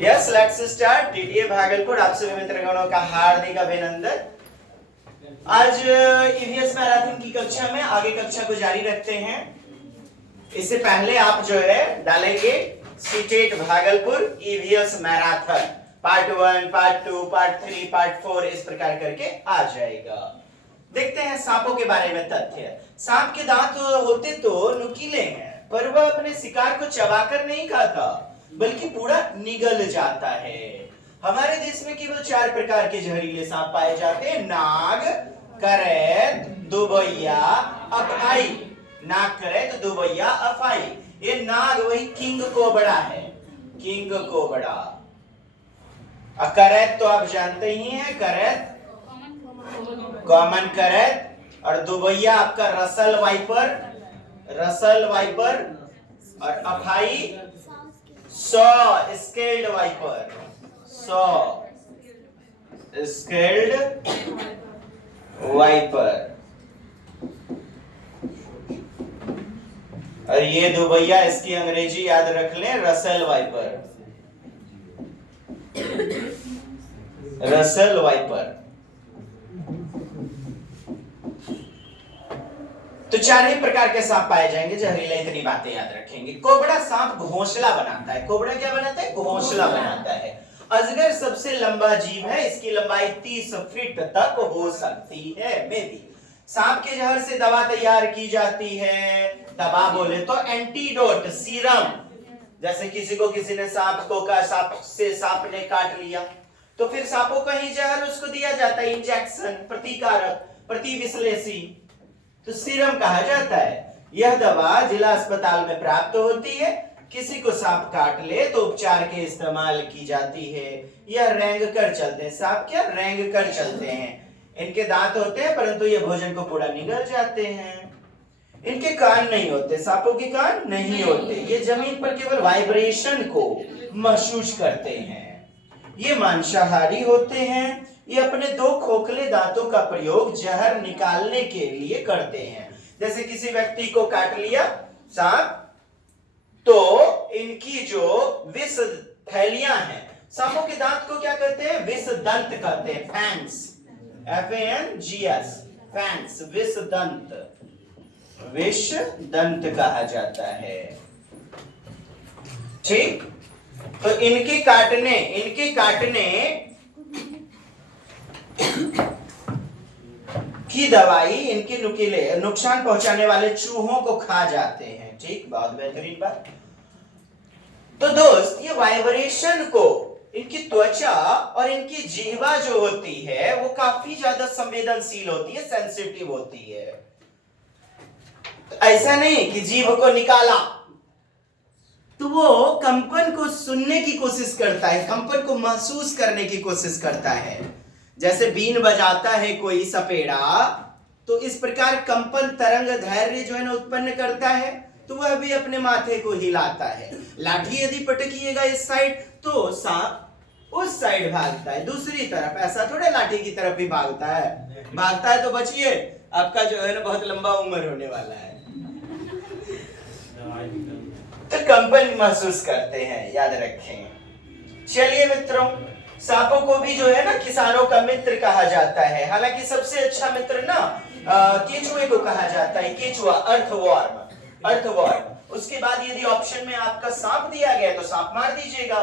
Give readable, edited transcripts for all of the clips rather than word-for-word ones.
Yes let's start. TTA Bhagalpur आप सभी मित्रगणों का हार्दिक अभिनंदन। आज ईवीएस मैराथन की कक्षा में आगे कक्षा को जारी रखते हैं। इससे पहले आप जो है डालेंगे CTET Bhagalpur EVS marathon part 1, part 2, part 3, part 4 इस प्रकार करके आ जाएगा। देखते हैं सांपों के बारे में तथ्य। सांप के दांत होते तो नुकीले हैं, पर वह अपने शिकार को चबाकर नहीं खाता बल्कि पूरा निगल जाता है। हमारे देश में केवल 4 प्रकार के जहरीले सांप पाए जाते हैं: नाग, करैत, दुबैया, अफाई। नाग, करैत, दुबैया, अफाई। ये नाग वही किंग कोबरा है, किंग कोबरा। करैत तो आप जानते ही हैं, करैत कॉमन करैत, और दुबैया आपका रसल वाइपर, रसल वाइपर, और अफाई saw scaled viper, saw scaled viper. और ये दुबैया, इसकी अंग्रेजी याद रख लें, रसल वाइपर, रसल वाइपर। तो 4 ही प्रकार के सांप पाए जाएंगे जहरीले, इतनी बातें याद रखेंगे। कोबरा सांप घोंसला बनाता है। कोबरा क्या बनाता है? घोंसला बनाता है। अजगर सबसे लंबा जीव है, इसकी लंबाई 30 फीट तक हो सकती है। मे भी सांप के जहर से दवा तैयार की जाती है। दवा बोले तो एंटीडोट, सीरम। जैसे किसी ने सांप ने काट लिया तो फिर सांपों का ही जहर उसको दिया जाता है, इंजेक्शन, प्रतिकारक, प्रतिविश्लेषी, तो सीरम कहा जाता है। यह दवा जिला अस्पताल में प्राप्त होती है। किसी को सांप काट ले तो उपचार के इस्तेमाल की जाती है। यह रेंग कर चलते हैं। सांप क्या रेंग कर चलते हैं। इनके दांत होते हैं परंतु ये भोजन को पूरा निगल जाते हैं। इनके कान नहीं होते, सांपों के कान नहीं होते। ये जमीन पर केवल वाइब्रेशन को महसूस करते हैं। ये मांसाहारी होते हैं। ये अपने 2 खोखले दांतों का प्रयोग जहर निकालने के लिए करते हैं। जैसे किसी व्यक्ति को काट लिया सांप, तो इनकी जो विष थैलियां हैं, सांपों के दांत को क्या कहते हैं? विष दंत कहते हैं, फैंस, FANGS, फैंस, विष दंत, विष दंत कहा जाता है। ठीक, तो इनके काटने की दवाई इनके नुकीले नुकसान पहुंचाने वाले चूहों को खा जाते हैं। ठीक, बहुत बेहतरीन बात। तो दोस्त, ये वाइब्रेशन को इनकी त्वचा और इनकी जीवा जो होती है वो काफी ज्यादा संवेदनशील होती है, सेंसिटिव होती है। तो ऐसा नहीं कि जीभ को निकाला तो वो कंपन को सुनने की कोशिश करता है, कंपन को महसूस करने की कोशिश करता है। जैसे बीन बजाता है कोई सपेड़ा, तो इस प्रकार कंपन तरंग धैर्य जो है ना उत्पन्न करता है, तो वह भी अपने माथे को हिलाता है। लाठी यदि पटकिएगा इस साइड तो सांप उस साइड भागता है, दूसरी तरफ। ऐसा थोड़े लाठी की तरफ भी भागता है तो बचिए, आपका जो है ना बहुत लंबा उम्र होने वाला है। तो कंपन महसूस करते हैं, याद रखें। चलिए मित्रों, सांपों को भी जो है ना किसानों का मित्र कहा जाता है। हालांकि सबसे अच्छा मित्र ना केचुए को कहा जाता है, केचुआ, अर्थवॉर्म, अर्थवॉर्म। उसके बाद यदि ऑप्शन में आपका सांप दिया गया तो सांप मार दीजिएगा।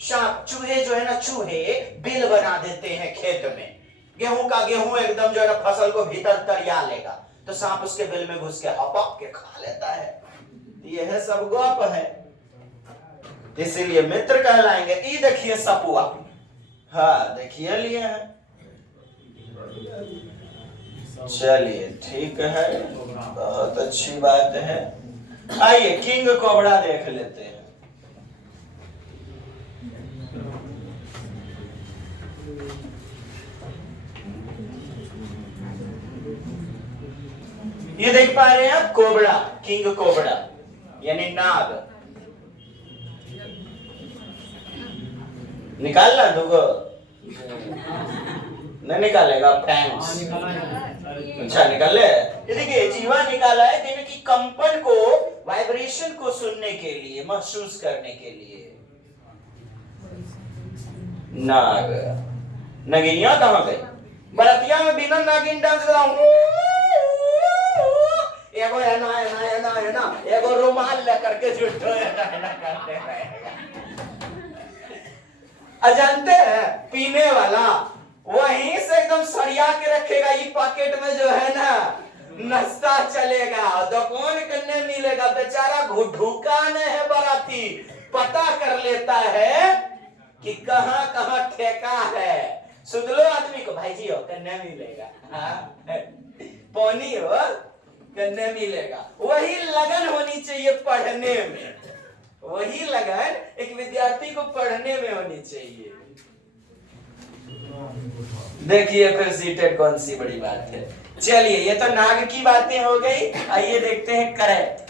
सांप, चूहे जो है ना, चूहे बिल बना देते हैं खेत में। गेहूं एकदम जो है ना फसल को भीतर तरिया लेगा, तो सांप उसके बिल में घुस के हपक के खा लेता है। यह सब गप है, इसीलिए मित्र कहलाएंगे। ये देखिए सपुआ, हाँ देखिए लिए है। चलिए ठीक है, बहुत अच्छी बात है। आइए किंग कोबरा देख लेते हैं। ये देख पा रहे हैं आप, कोबरा, किंग कोबरा यानी नाग। निकालना दूगो नहीं निकालेगा, फैंस। अच्छा निकाले। ये देखिए जीवा निकाला है, यानी कि कंपन को, वाइब्रेशन को सुनने के लिए, महसूस करने के लिए। नाग। नगिनिया कहाँ गई? बरतिया में बिना नागिन डांस कराऊं। एगो है ना एगो रुमाल लेकर के जुटो है ना करते रहेगा। जानते हैं पीने वाला वहीं से एकदम सरिया के रखेगा, ये पॉकेट में जो है ना नाश्ता चलेगा, दुकान करने मिलेगा। बेचारा ढुकान है बाराती, पता कर लेता है कि कहां कहां ठेका है। सुन लो आदमी को, भाई जी हो करने मिलेगा, पानी हो करने मिलेगा। वही लगन होनी चाहिए पढ़ने में, वही लगन एक विद्यार्थी को पढ़ने में होनी चाहिए। देखिए फिर सीटेड कौन सी बड़ी बात है। चलिए ये तो नाग की बातें हो गई, आइए देखते हैं करैत।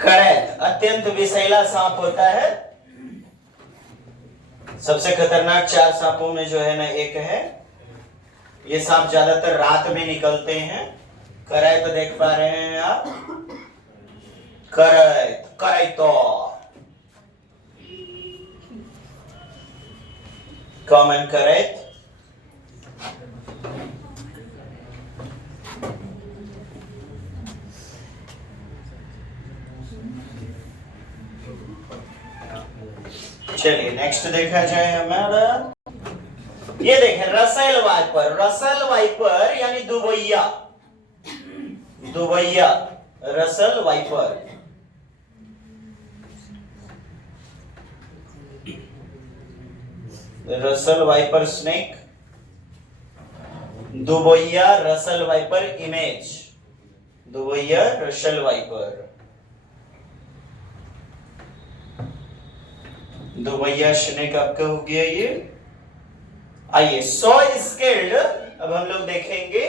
करैत अत्यंत विषैला सांप होता है। सबसे खतरनाक 4 सांपों में जो है ना एक है। ये सांप ज्यादातर रात में निकलते हैं। करैत देख पा रहे हैं आप? करैत, करैतो कॉमन करैत। चलिए नेक्स्ट देखा जाए हमारा, ये देखें रसेल वाइपर। रसेल वाइपर यानी दुबैया, दुबैया Russell viper. Russell viper snake, दुबैया रसेल वाइपर इमेज, दुबैया रसेल वाइपर, दुबैया स्नेक आपका हो गया ये। आइए सो स्केल्ड अब हम लोग देखेंगे,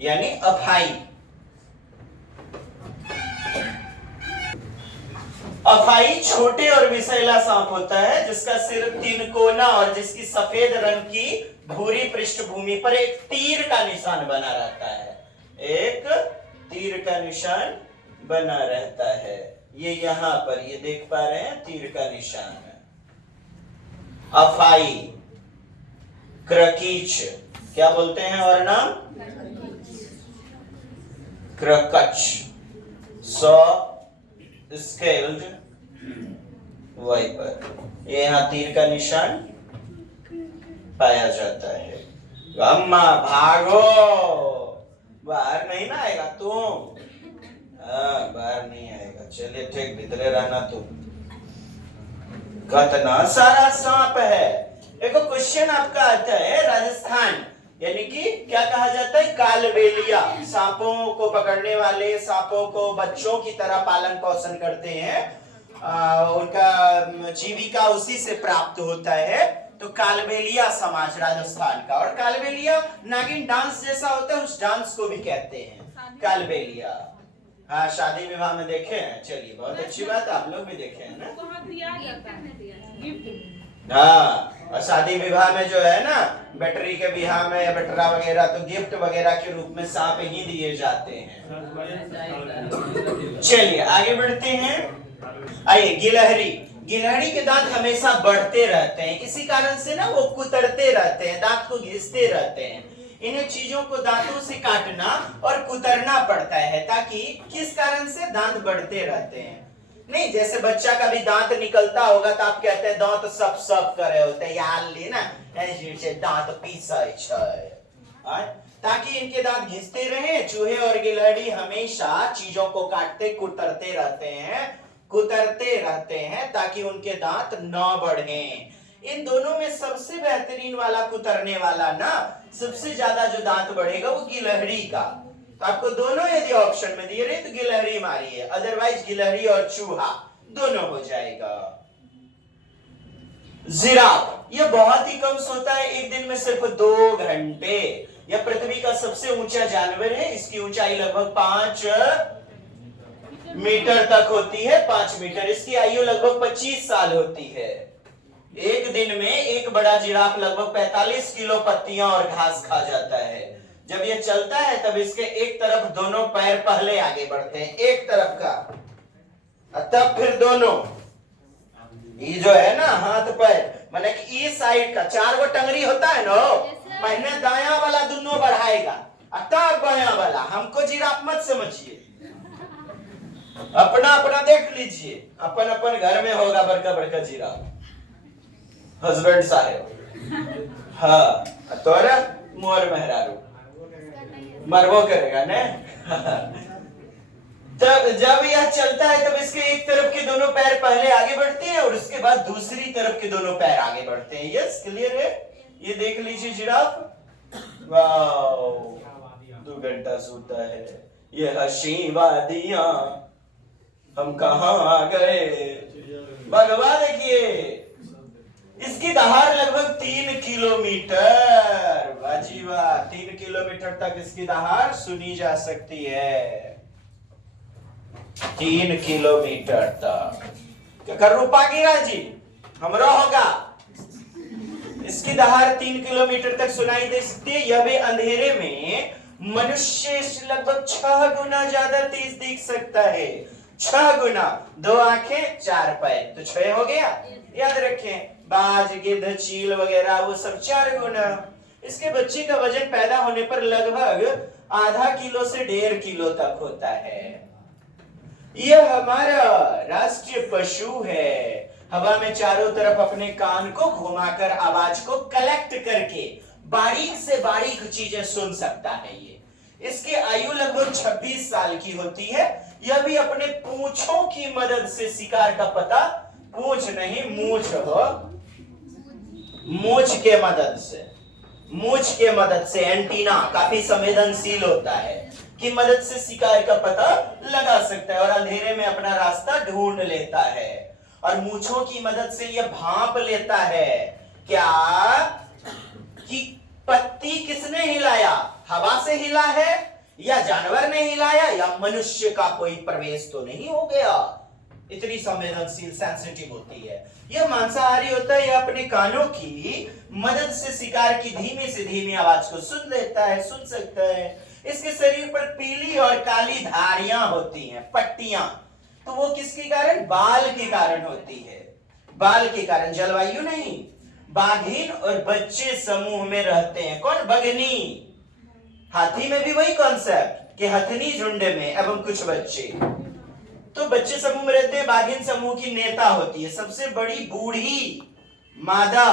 यानी अफाई। अफाई छोटे और विषैला सांप होता है जिसका सिर 3 कोना और जिसकी सफेद रंग की भूरी पृष्ठभूमि पर एक तीर का निशान बना रहता है। एक तीर का निशान बना रहता है। ये यहां पर ये देख पा रहे हैं तीर का निशान है। अफाई, क्रकीच क्या बोलते हैं और नाम? क्रकच, सो स्केल्ड वाइपर। ये यहां तीर का निशान पाया जाता है। अम्मा भागो, बाहर नहीं ना आएगा तुम। बाहर नहीं आएगा, चलिए ठीक भीतरे रहना तुम। कितना सारा सांप है। एक क्वेश्चन आपका आता है राजस्थान, यानी कि क्या कहा जाता है? कालबेलिया। सांपों को पकड़ने वाले, सांपों को बच्चों की तरह पालन पोषण करते हैं, उनका जीविका उसी से प्राप्त होता है। तो कालबेलिया समाज राजस्थान का। और कालबेलिया नागिन डांस जैसा होता है, उस डांस को भी कहते हैं कालबेलिया। हाँ शादी विवाह में देखे हैं। चलिए बहुत अच्छी बात, आप लोग भी देखे हैं ना। हाँ, और शादी विवाह में जो है ना, बैटरी के विवाह में बटरा वगैरह तो गिफ्ट वगैरह के रूप में सांप ही दिए जाते हैं। चलिए आगे बढ़ते हैं। आइए गिलहरी। गिलहरी के दांत हमेशा बढ़ते रहते हैं, इसी कारण से ना वो कुतरते रहते हैं, दांत को घिसते रहते हैं। इन्हें चीजों को दांतों से काटना और कुतरना पड़ता है, ताकि किस कारण से दांत बढ़ते रहते हैं। नहीं जैसे बच्चा का भी दांत निकलता होगा तो आप कहते हैं दांत सब सब करे होते हैं, यार ले ना ऐसे दांत पीसा है, ताकि इनके दांत घिसते रहे। चूहे और गिलहरी हमेशा चीजों को काटते कुतरते रहते हैं ताकि उनके दांत न बढ़ें। इन दोनों में सबसे बेहतरीन वाला कुतरने वाला ना, सबसे ज्यादा जो दांत बढ़ेगा वो गिलहरी का। तो आपको दोनों यदि ऑप्शन में दिए रहे तो गिलहरी मारिए, अदरवाइज गिलहरी और चूहा दोनों हो जाएगा। जिराफ, यह बहुत ही कम सोता है, एक दिन में सिर्फ 2 घंटे। यह पृथ्वी का सबसे ऊंचा जानवर है। इसकी ऊंचाई लगभग 5 मीटर तक होती है, 5 मीटर। इसकी आयु लगभग 25 साल होती है। एक दिन में एक बड़ा जिराफ लगभग 45 किलो पत्तियां और घास खा जाता है। जब यह चलता है तब इसके एक तरफ दोनों पैर पहले आगे बढ़ते हैं, एक तरफ का तब फिर दोनों ये जो है ना हाथ पैर माने कि इस साइड का 4 गो टंगरी होता है ना, मैंने दाया वाला दोनों बढ़ाएगा तब बाया वाला। हमको जिराफ मत समझिए, अपना अपना देख लीजिए, अपन अपन घर में होगा बड़का बड़का जिराफ हस्बैंड साहेब। हाँ तोरा मोर मेहरारू मरबो करेगा ने। तब जब यह चलता है तब इसके एक तरफ के दोनों पैर पहले आगे बढ़ते हैं और उसके बाद दूसरी तरफ के दोनों पैर आगे बढ़ते हैं। यस क्लियर है? ये देख लीजिए जिराफ। वाओ 2 घंटा सोता है। ये हसीन वादियां हम कहां आ गए। भगवा देखिए इसकी दहाड़ लगभग 3 किलोमीटर। वाजी वाह 3 किलोमीटर तक इसकी दहाड़ सुनी जा सकती है। 3 किलोमीटर तक कर रूपा गिरा जी हमरो होगा। इसकी दहाड़ 3 किलोमीटर तक सुनाई दे सकती है। यह भी अंधेरे में मनुष्य से लगभग 6 गुना ज्यादा तेज देख सकता है। 6 गुना। 2 आंखें 4 पैर तो 6 हो गया। याद रखें बाज गिद्ध चील वगैरह वो सब 4 गुना। इसके बच्चे का वजन पैदा होने पर लगभग आधा किलो से 1.5 किलो तक होता है। यह हमारा राष्ट्रीय पशु है। हवा में चारों तरफ अपने कान को घुमाकर आवाज को कलेक्ट करके बारीक से बारीक चीजें सुन सकता है। ये इसकी आयु लगभग 26 साल की होती है। यह भी अपने पूंछों की मदद से शिकार का पता, पूंछ नहीं मूंछ हो, मूंछ के मदद से, मूंछ के मदद से एंटीना काफी संवेदनशील होता है की मदद से शिकार का पता लगा सकता है और अंधेरे में अपना रास्ता ढूंढ लेता है। और मूंछों की मदद से यह भांप लेता है क्या कि पत्ती किसने हिलाया, हवा से हिला है या जानवर ने हिलाया या मनुष्य का कोई प्रवेश तो नहीं हो गया। इतनी संवेदनशील सेंसिटिव होती है। यह मांसाहारी होता है। यह अपने कानों की मदद से शिकार की धीमी से धीमी आवाज को सुन लेता है, सुन सकता है। इसके शरीर पर पीली और काली धारियां होती हैं, पट्टियां। तो वो किसके कारण? बाल के कारण होती है। बाल के कारण, जलवायु नहीं। बाघिन और बच्चे समूह में रहते हैं। कौन? बघनी। हाथी में भी वही कॉन्सेप्ट कि हथनी झुंड में एवं कुछ बच्चे। तो बच्चे समूह में रहते हैं। बाघिन समूह की नेता होती है। सबसे बड़ी बूढ़ी मादा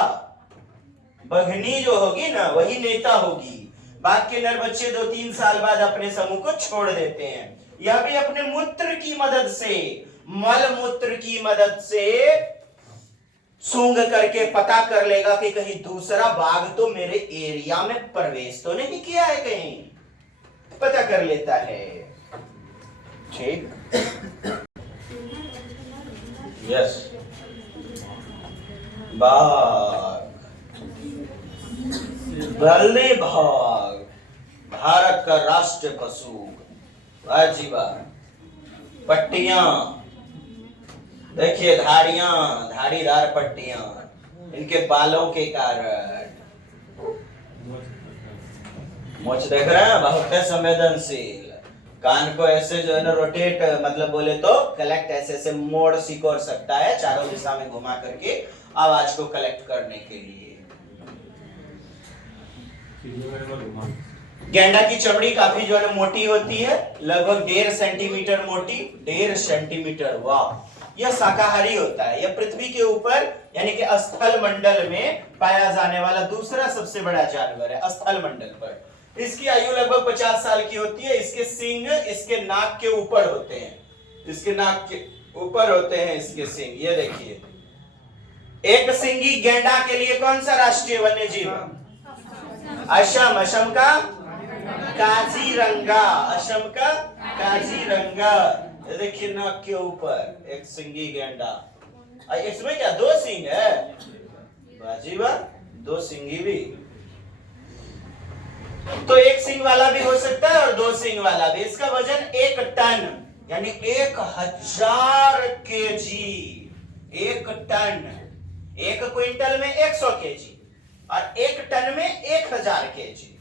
बघनी जो होगी ना वही नेता होगी। बाघ के नर बच्चे 2-3 साल बाद अपने समूह को छोड़ देते हैं। यह भी अपने मूत्र की मदद से, मल मूत्र की मदद से सूंघ करके पता कर लेगा कि कहीं दूसरा बाघ तो मेरे एरिया में प्रवेश तो नहीं किया है, कहीं पता कर लेता है। ठीक, यस। बाघ, बल्ले बाघ भारत का राष्ट्रीय पशु। वाजिबा पट्टियां देखिए, धारियां, धारीदार पट्टियां इनके बालों के कारण। मोच देख रहे हैं, बहुत संवेदनशील। कान को ऐसे जो है ना रोटेट, मतलब बोले तो कलेक्ट, ऐसे ऐसे मोड़ सिकोड़ सकता है चारों दिशा में घुमा करके आवाज को कलेक्ट करने के लिए। गैंडा की चमड़ी काफी जो है मोटी होती है, लगभग 1.5 सेंटीमीटर मोटी। 1.5 सेंटीमीटर। वाह! यह शाकाहारी होता है। यह पृथ्वी के ऊपर यानी कि स्थल मंडल में पाया जाने वाला दूसरा सबसे बड़ा जानवर है स्थल मंडल पर। इसकी आयु लगभग 50 साल की होती है। इसके सींग इसके नाक के ऊपर होते हैं। इसके नाक के ऊपर होते हैं इसके सींग। ये देखिए, एक सिंगी गैंडा के लिए कौन सा राष्ट्रीय वन्य जीव? असम। असम का काजीरंगा। असम का काजीरंगा। देखिए नाक के ऊपर एक सिंगी गैंडा। इसमें क्या 2 सींग है? बाजीबा 2 सिंगी भी। तो 1 सींग वाला भी हो सकता है और 2 सींग वाला भी। इसका वजन 1 टन यानी 1000 केजी। 1 टन, 1 क्विंटल में 100 केजी और 1 टन में 1000 केजी।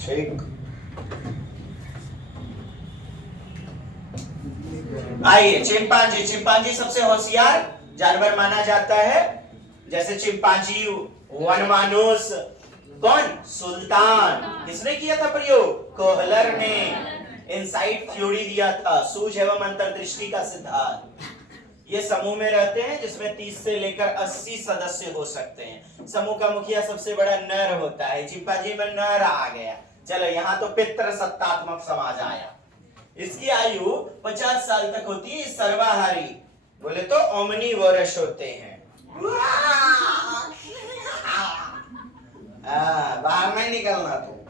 ठीक। आइए चिंपांजी, चिंपांजी सबसे होशियार जानवर माना जाता है। जैसे चिंपांजी, वनमानुष, कौन? सुल्तान। किसने किया था प्रयोग? कोहलर ने इनसाइट थ्योरी दिया था, सूझ एवं अंतर्दृष्टि का सिद्धांत। ये समूह में रहते हैं जिसमें 30 से लेकर 80 सदस्य हो सकते हैं। समूह का मुखिया सबसे बड़ा नर होता है। चिंपांजी में नर आ गया। चलो यहाँ तो पितृ सत्तात्मक समाज आया। इसकी आयु 50 साल तक होती है। सर्वाहारी बोले तो ओमनीवोरस होते हैं। बाहर नहीं निकलना, तो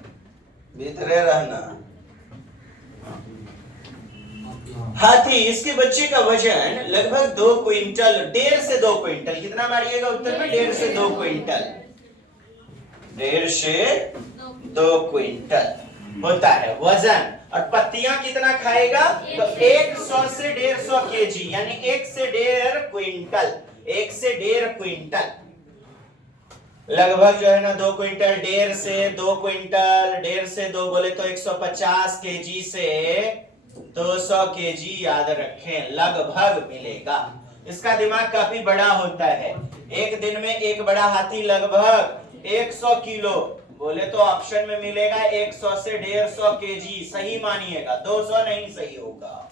भीतरे रहना। हाथी, इसके बच्चे का वजन लगभग 2 क्विंटल, 1.5 से 2 क्विंटल। कितना मारिएगा उत्तर में? 1.5 से 2 क्विंटल, 1.5 से 2 क्विंटल होता है वजन। और पत्तियां कितना खाएगा? तो 100 से 150 केजी, यानी 1 से 1.5 क्विंटल, 1 से 1.5 क्विंटल लगभग जो है ना 2 क्विंटल, 1.5 से 2 क्विंटल, 1.5 से 2 बोले तो 150 केजी से 200 केजी याद रखें लगभग मिलेगा। इसका दिमाग काफी बड़ा होता है। एक दिन में एक बड़ा हाथी लगभग 100 किलो, बोले तो ऑप्शन में मिलेगा 100 से 150 केजी। सही मानिएगा, 200 नहीं सही होगा।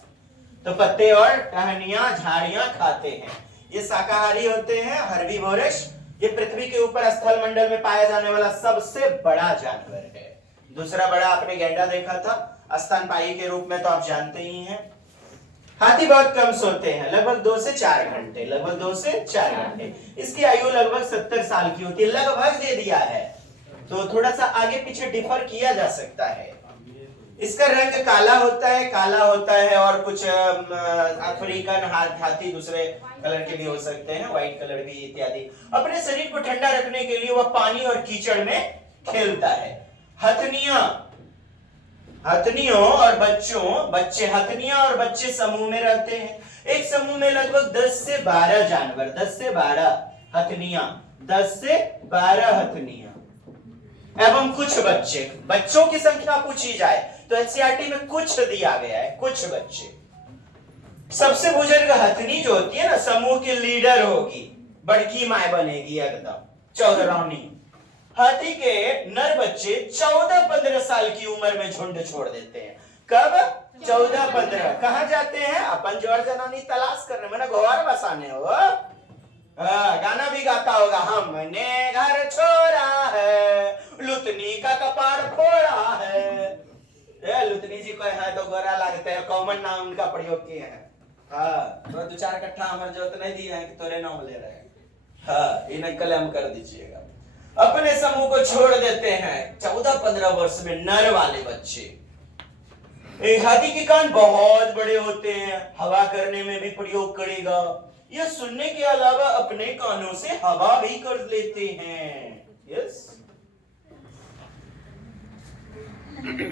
तो पत्ते और टहनियां, झाड़ियां खाते हैं। ये शाकाहारी होते हैं, हर्बीवोरस। ये पृथ्वी के ऊपर स्थल मंडल में पाया जाने वाला सबसे बड़ा जानवर है। दूसरा बड़ा आपने गैंडा देखा था, स्तनपायी के रूप में तो आप जानते ही हैं। हाथी बहुत कम सोते हैं, लगभग 2 से 4 घंटे, लगभग 2 से 4 घंटे। इसकी आयु लगभग 70 साल की होती है। लगभग दे दिया है, तो थोड़ा सा आगे पीछे डिफर किया जा सकता है। इसका रंग काला होता है, काला होता है, और कुछ अफ्रीकन हाथी दूसरे कलर के भी हो सकते हैं, व्हाइट कलर भी इत्यादि। अपने शरीर को ठंडा रखने के लिए वह पानी और कीचड़ में खेलता है। हथनियों और हथनियां और बच्चे समूह में रहते हैं। एक समूह में लगभग 10 से 12 जानवर, 10 से 12 हथनियां, 10 से 12 हथनियां एवं कुछ बच्चे। बच्चों की संख्या पूछी जाए तो एनसीईआरटी में कुछ दिया गया है, कुछ बच्चे। सबसे बुजुर्ग हथनी जो होती है ना, समूह की लीडर होगी, बड़की माए बनेगी एकदम, चौधरानी। हाथी के नर बच्चे 14-15 साल की उम्र में झुंड छोड़ देते हैं। कब? 14-15। कहां जाते हैं? अपन जोर जनानी तलाश करने, मैंने घोर बसाने हो। गाना भी गाता होगा, हमने घर छोड़ा है, लुतनी का कपार फोड़ा है। लुतनी जी को है तो गोरा लगते हैं, कॉमन नाम उनका प्रयोग किए हैं। तो 2-4 कट्ठा हमारे जोत नहीं दिए हैं कि तोरे नाम ले रहे हैं। इन्हें कलम कर दीजिएगा। अपने समूह को छोड़ देते हैं 14-15 वर्ष में नर वाले बच्चे। हाथी के कान बहुत बड़े होते हैं, हवा करने में भी प्रयोग करेगा। यह सुनने के अलावा अपने कानों से हवा भी कर लेते हैं। यस,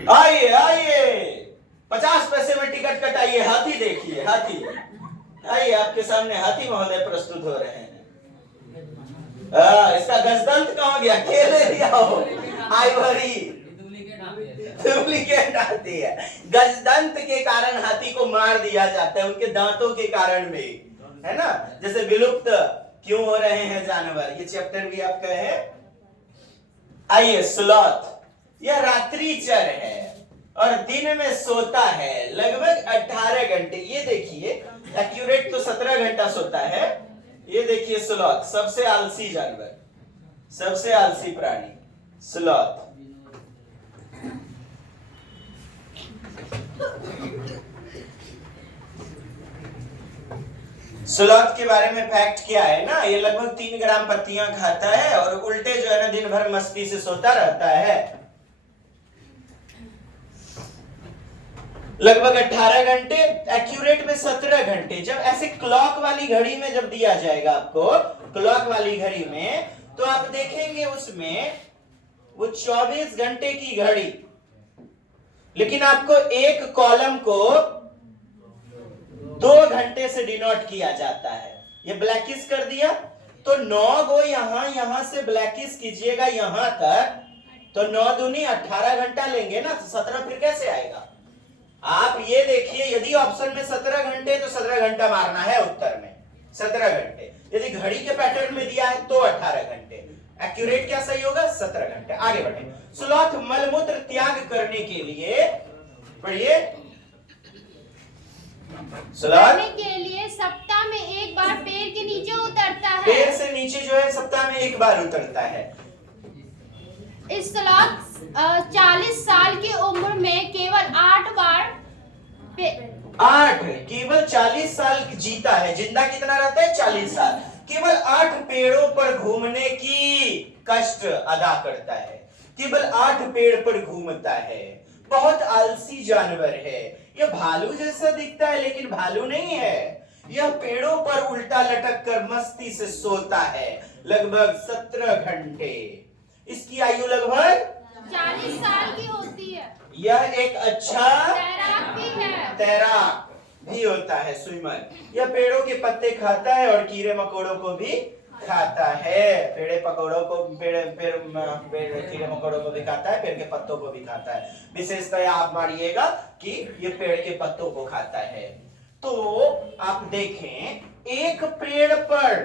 आइए 50 पैसे में टिकट कटाइए। हाथी देखिए, हाथी। आइए, आपके सामने हाथी महोदय प्रस्तुत हो रहे हैं। इसका गजदंत कहाँ गया? खेले दिया हो, आइवरी डुप्लीकेट आती है। गजदंत के कारण हाथी को मार दिया जाता है, उनके दांतों के कारण में, है ना। जैसे विलुप्त क्यों हो रहे हैं जानवर, ये चैप्टर भी आपका है। आइए, स्लॉथ, यह रात्रिचर है और दिन में सोता है लगभग 18 घंटे। ये देखिए, एक्यूरेट तो 17 घंटा सोता है। ये देखिए स्लॉथ, सबसे आलसी जानवर, सबसे आलसी प्राणी स्लॉथ। स्लॉथ के बारे में फैक्ट क्या है ना, ये लगभग 3 ग्राम पत्तियां खाता है और उल्टे जो है ना दिन भर मस्ती से सोता रहता है। लगभग 18 घंटे, एक्यूरेट में 17 घंटे। जब ऐसे क्लॉक वाली घड़ी में जब दिया जाएगा आपको, क्लॉक वाली घड़ी में, तो आप देखेंगे उसमें वो 24 घंटे की घड़ी, लेकिन आपको एक कॉलम को 2 घंटे से डिनोट किया जाता है। ये ब्लैकिश कर दिया तो 9 को यहां से ब्लैकिश कीजिएगा यहां तक, तो 9 दूनी 18 घंटा लेंगे ना, तो 17 फिर कैसे आएगा? आप ये देखिए, यदि ऑप्शन में 17 घंटे तो 17 घंटा मारना है उत्तर में, 17 घंटे। यदि घड़ी के पैटर्न में दिया है तो 18 घंटे। एक्यूरेट क्या सही होगा? 17 घंटे। आगे बढ़े। स्लॉथ मलमूत्र त्याग करने के लिए, पढ़िए, स्लॉथ के लिए सप्ताह में एक बार पैर के नीचे उतरता है। पैर से नीचे जो है सप्ताह में एक बार उतरता है। इस स्लॉथ 40 साल की उम्र में केवल 8 बार 8 केवल 40 साल जीता है। जिंदा कितना रहता है? 40 साल। केवल 8 पेड़ों पर घूमने की कष्ट अदा करता है। केवल 8 पेड़ पर घूमता है। बहुत आलसी जानवर है। यह भालू जैसा दिखता है लेकिन भालू नहीं है। यह पेड़ों पर उल्टा लटक कर मस्ती से सोता है लगभग 17 घंटे। इसकी आयु लगभग 40 साल की होती है। यह एक अच्छा तैराक भी है। तैराक भी होता है, स्विमर। यह पेड़ों के पत्ते खाता है और कीड़े मकोड़ों को भी खाता है। कीड़े मकोड़ों को भी खाता है, पेड़ के पत्तों को भी खाता है। विशेषतः आप मानिएगा कि ये पेड़ के पत्तों को खाता है। तो आप देखें, एक पेड़ पर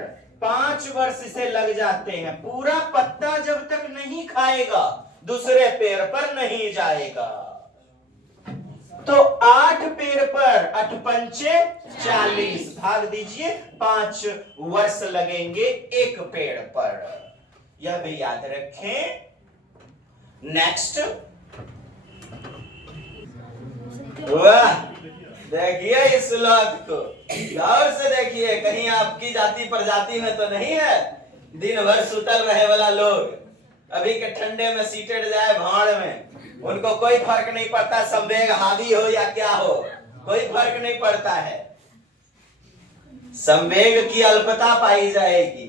5 वर्ष से लग जाते हैं। पूरा पत्ता जब तक नहीं खाएगा दूसरे पेड़ पर नहीं जाएगा। तो 8 पेड़ पर 8 पंचे 40, भाग दीजिए, 5 वर्ष लगेंगे एक पेड़ पर। यह भी याद रखें। नेक्स्ट, वाह, देखिए इस स्लॉथ को गौर से देखिए, कहीं आपकी जाति प्रजाति में तो नहीं है दिन भर सुतल रहे वाला लोग। अभी के ठंडे में सीटेड जाए भाड़ में, उनको कोई फर्क नहीं पड़ता संवेग हावी हो या क्या हो, कोई फर्क नहीं पड़ता है। संवेग की अल्पता पाई जाएगी।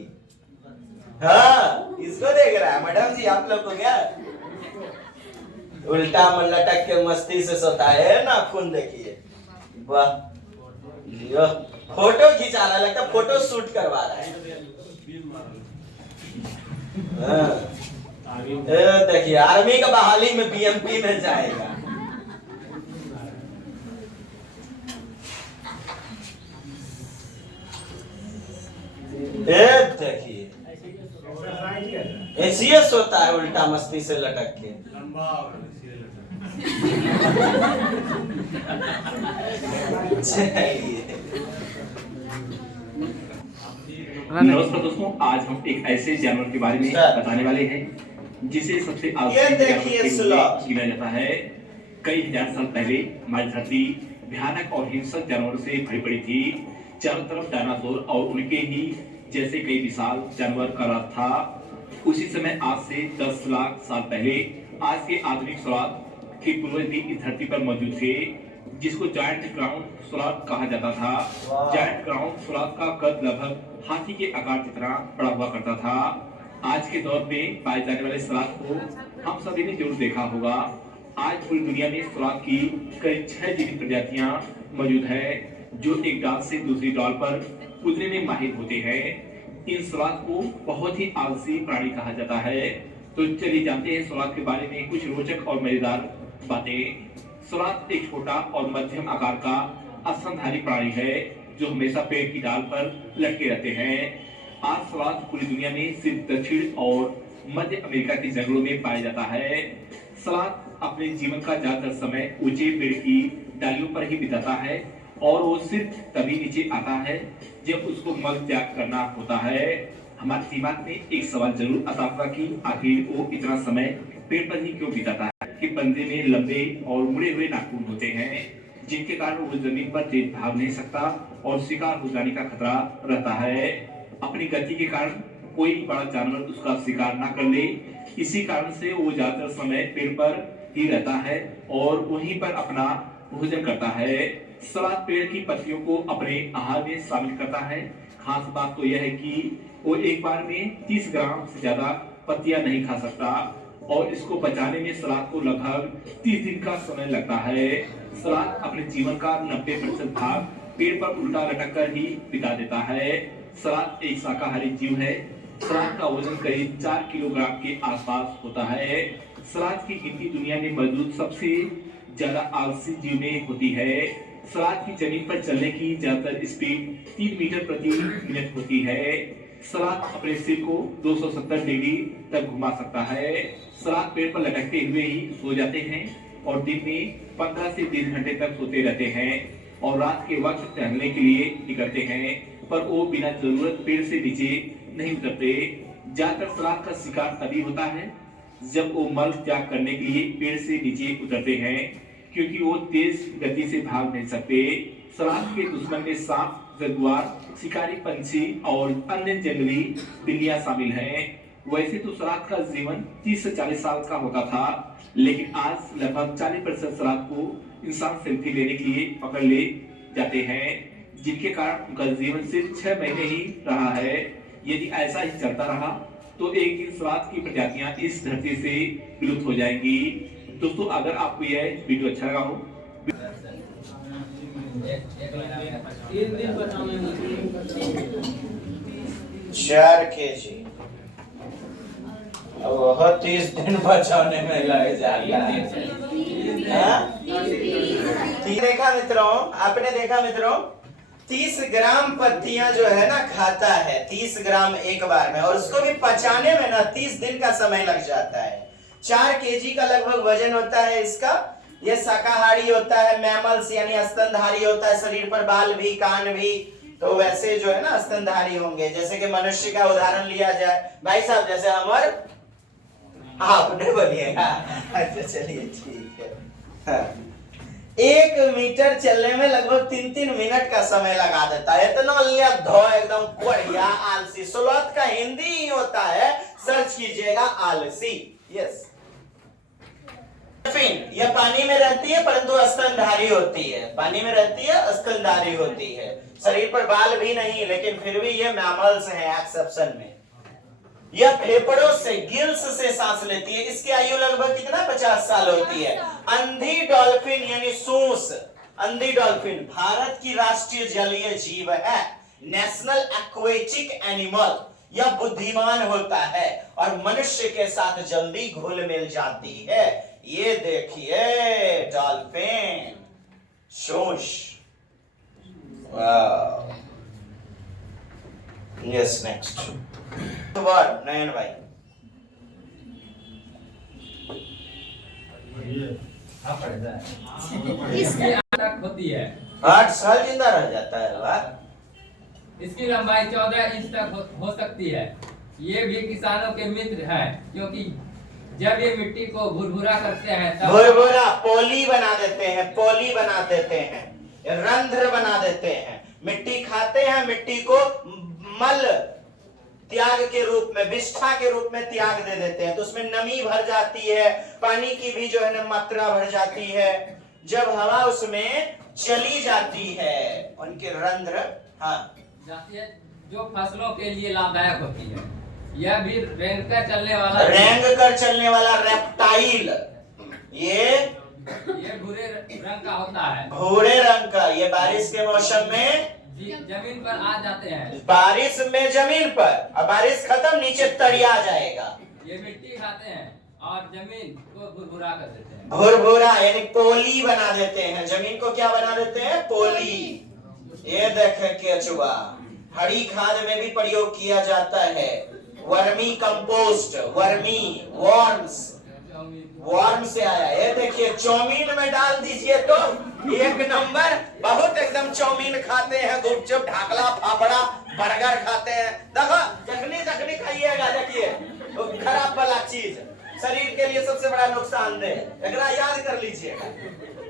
हाँ, इसको देख रहा है मैडम जी आप लोग को क्या? उल्टा मन लटक के मस्ती से सोता है। नाखून देखिए, वाह, फोटो खिंचा रहा, लगता फोटो शूट करवा रहा है। हाँ। देखिए, आर्मी का बहाली में बीएमपी में जाएगा। देखिए, एसीएस होता है उल्टा मस्ती से लटक के। नमस्कार दोस्तों, आज हम एक ऐसे जानवर के बारे में बताने वाले हैं जिसे सबसे गिना जाता है। कई हजार साल पहले हमारी धरती भयानक और हिंसक जानवरों से भरी पड़ी थी। चारों तरफ डायनासोर और उनके ही जैसे कई विशाल जानवर का राज था। उसी समय आज से 10 लाख साल पहले आज के आधुनिक स्लॉथ के पूर्वज भी इस धरती पर मौजूद थे, जिसको जायंट ग्राउंड स्लॉथ कहा जाता था। जायंट ग्राउंड स्लॉथ का कद लगभग हाथी के आकार जितना बड़ा हुआ करता था। आज के दौर में पाए जाने वाले स्लॉथ को हम सभी ने जरूर देखा होगा। आज पूरी दुनिया में स्लॉथ की करीब 6 जीवित प्रजातियां मौजूद है, जो एक डाल से दूसरी डाल पर कूदने में माहिर होते हैं। इन स्लॉथ को बहुत ही आलसी प्राणी कहा जाता है। तो चलिए जानते हैं स्लॉथ के बारे में कुछ रोचक और मजेदार बातें। स्लॉथ एक छोटा और मध्यम आकार का स्तनधारी प्राणी है जो हमेशा पेड़ की डाल पर लटके रहते हैं। आज स्लॉथ पूरी दुनिया में सिर्फ दक्षिण और मध्य अमेरिका के जंगलों में पाया जाता है। स्लॉथ अपने जीवन का ज्यादातर समय ऊंचे पेड़ की डालियों पर ही बिताता है और वो सिर्फ तभी नीचे आता है जब उसको मल त्याग करना होता है। हमारे दिमाग में एक सवाल जरूर आता होगा कि आखिर वो इतना समय पेड़ पर ही क्यों बिताता है। कि पंजे में लंबे और मुड़े हुए नाखून होते हैं, जिनके कारण वो जमीन पर तेज भाग नहीं सकता और शिकार हो जाने का खतरा रहता है। अपनी गति के कारण कोई बड़ा जानवर उसका शिकार ना कर ले, इसी कारण से वो ज्यादातर समय पेड़ पर ही रहता है और वहीं पर अपना भोजन करता है। स्लॉथ पेड़ की पत्तियों को अपने आहार में शामिल करता है। खास बात तो यह है कि वो एक बार में 30 ग्राम से ज्यादा पत्तियां नहीं खा सकता और इसको बचाने में स्लॉथ को लगभग 30 दिन का समय लगता है। स्लॉथ अपने जीवन का 90% भाग पेड़ पर उल्टा लटक कर ही बिता देता है। स्लॉथ एक शाकाहारी जीव है। स्लॉथ का वजन करीब 4 किलोग्राम के आसपास होता है। स्लॉथ की गिनती दुनिया में मौजूद सबसे ज्यादा आलसी जीव में होती है। सलाद की जमीन पर चलने की ज्यादातर स्पीड 3 मीटर प्रति मिनट होती है। सलाद अपने सिर को 270 डिग्री तक घुमा सकता है। सलाद पेड़ पर लटकते हुए ही सो जाते हैं और दिन में 15 से 20 घंटे तक सोते रहते हैं और रात के वक्त टहलने के लिए निकलते हैं, पर वो बिना जरूरत पेड़ से नीचे नहीं उतरते। ज्यादातर सलाद का शिकार तभी होता है जब वो मल त्याग करने के लिए पेड़ से नीचे उतरते हैं, क्योंकि वो तेज गति से भाग नहीं सकते। सलाद के दुश्मन में सांप, जगुआर, शिकारी पंछी और अन्य जंगली बिल्लियां शामिल हैं। वैसे तो सलाद का जीवन 30 से 40 साल का होता था, लेकिन आज लगभग 40% सलाद को इंसान सेल्फी लेने के लिए पकड़ ले जाते हैं, जिनके कारण उनका जीवन सिर्फ 6 महीने ही रहा है। यदि ऐसा ही चलता रहा तो एक दिन सलाद की प्रजातियां इस धरती से विलुप्त हो जाएंगी। दोस्तों, अगर आपको यह वीडियो अच्छा लगा हो 4 kg अब वह 30 दिन बचाने में लग जाता है। देखा मित्रों, आपने देखा मित्रों, 30 ग्राम पत्तियां जो है ना खाता है, 30 ग्राम एक बार में, और उसको भी पचाने में ना 30 दिन का समय लग जाता है। 4 केजी का लगभग वजन होता है इसका। ये शाकाहारी होता है, मैमल्स यानी स्तनधारी होता है, शरीर पर बाल भी, कान भी, तो वैसे जो है ना स्तनधारी होंगे। जैसे कि मनुष्य का उदाहरण लिया जाए, भाई साहब जैसे अमर, आपने बोलिएगा। अच्छा चलिए ठीक है। हाँ। 1 मीटर चलने में लगभग 3-3 मिनट का समय लगा देता है। इतना एकदम बढ़िया आलसी। स्लॉथ का हिंदी ही होता है, सर्च कीजिएगा आलसी। यस, यह पानी में रहती है परंतु स्तनधारी होती है। पानी में रहती है, स्तनधारी होती है। शरीर पर बाल भी नहीं, लेकिन फिर भी ये मैमल्स हैं एक्सेप्शन में। यह फेफड़ों से, गिल्स से सांस लेती है। इसकी आयु लगभग कितना 50 साल होती है। अंधी डॉल्फिन यानी सूस, अंधी डॉल्फिन भारत की राष्ट्रीय जलीय जीव है, नेशनल एक्वेटिक एनिमल। यह बुद्धिमान होता है और मनुष्य के साथ जल्दी घुल मिल जाती है। ये देखिए डॉल्फिन, सूस। वाह, यस नेक्स्ट वर्ड नयन भाई। होती है 8 साल जिंदा रह जाता है। वाह, इसकी लंबाई 14 इंच तक हो सकती है। ये भी किसानों के मित्र है, क्योंकि जब ये मिट्टी को भुरभुरा करते हैं तब भुरभुरा पोली बना देते हैं, पोली बना देते हैं, रंध्र बना देते हैं। मिट्टी खाते हैं, मिट्टी को मल त्याग के रूप में, विष्ठा के रूप में त्याग दे देते हैं, तो उसमें नमी भर जाती है, पानी की भी जो है ना मात्रा भर जाती है। जब हवा उसमें चली जाती है, उनके रंध्र जाती है, जो फसलों के लिए लाभदायक होती है। यह भी रेंग कर चलने वाला रेप्टाइल। ये भूरे रंग का होता है, भूरे रंग का। ये बारिश के मौसम में जमीन पर आ जाते हैं। बारिश में जमीन पर, अब बारिश खत्म, नीचे तरिया जाएगा। ये मिट्टी खाते हैं और जमीन को भुरभुरा कर देते हैं। भुरभुरा यानी पोली बना देते हैं। जमीन को क्या बना देते हैं? पोली। ये देखें केचुआ, हरी खाद में भी प्रयोग किया जाता है। Vermi compost, vermi, worms, worm से आया। ये देखिए चाउमीन में डाल दीजिए तो 1 नंबर। बहुत एकदम चाउमीन खाते हैं, गुपचुप, ढाकला, फाफड़ा, बर्गर खाते हैं। देखो जखनी खाइएगा, देखिए खराब वाला चीज शरीर के लिए सबसे बड़ा नुकसानदेह। एकरा याद कर लीजिएगा,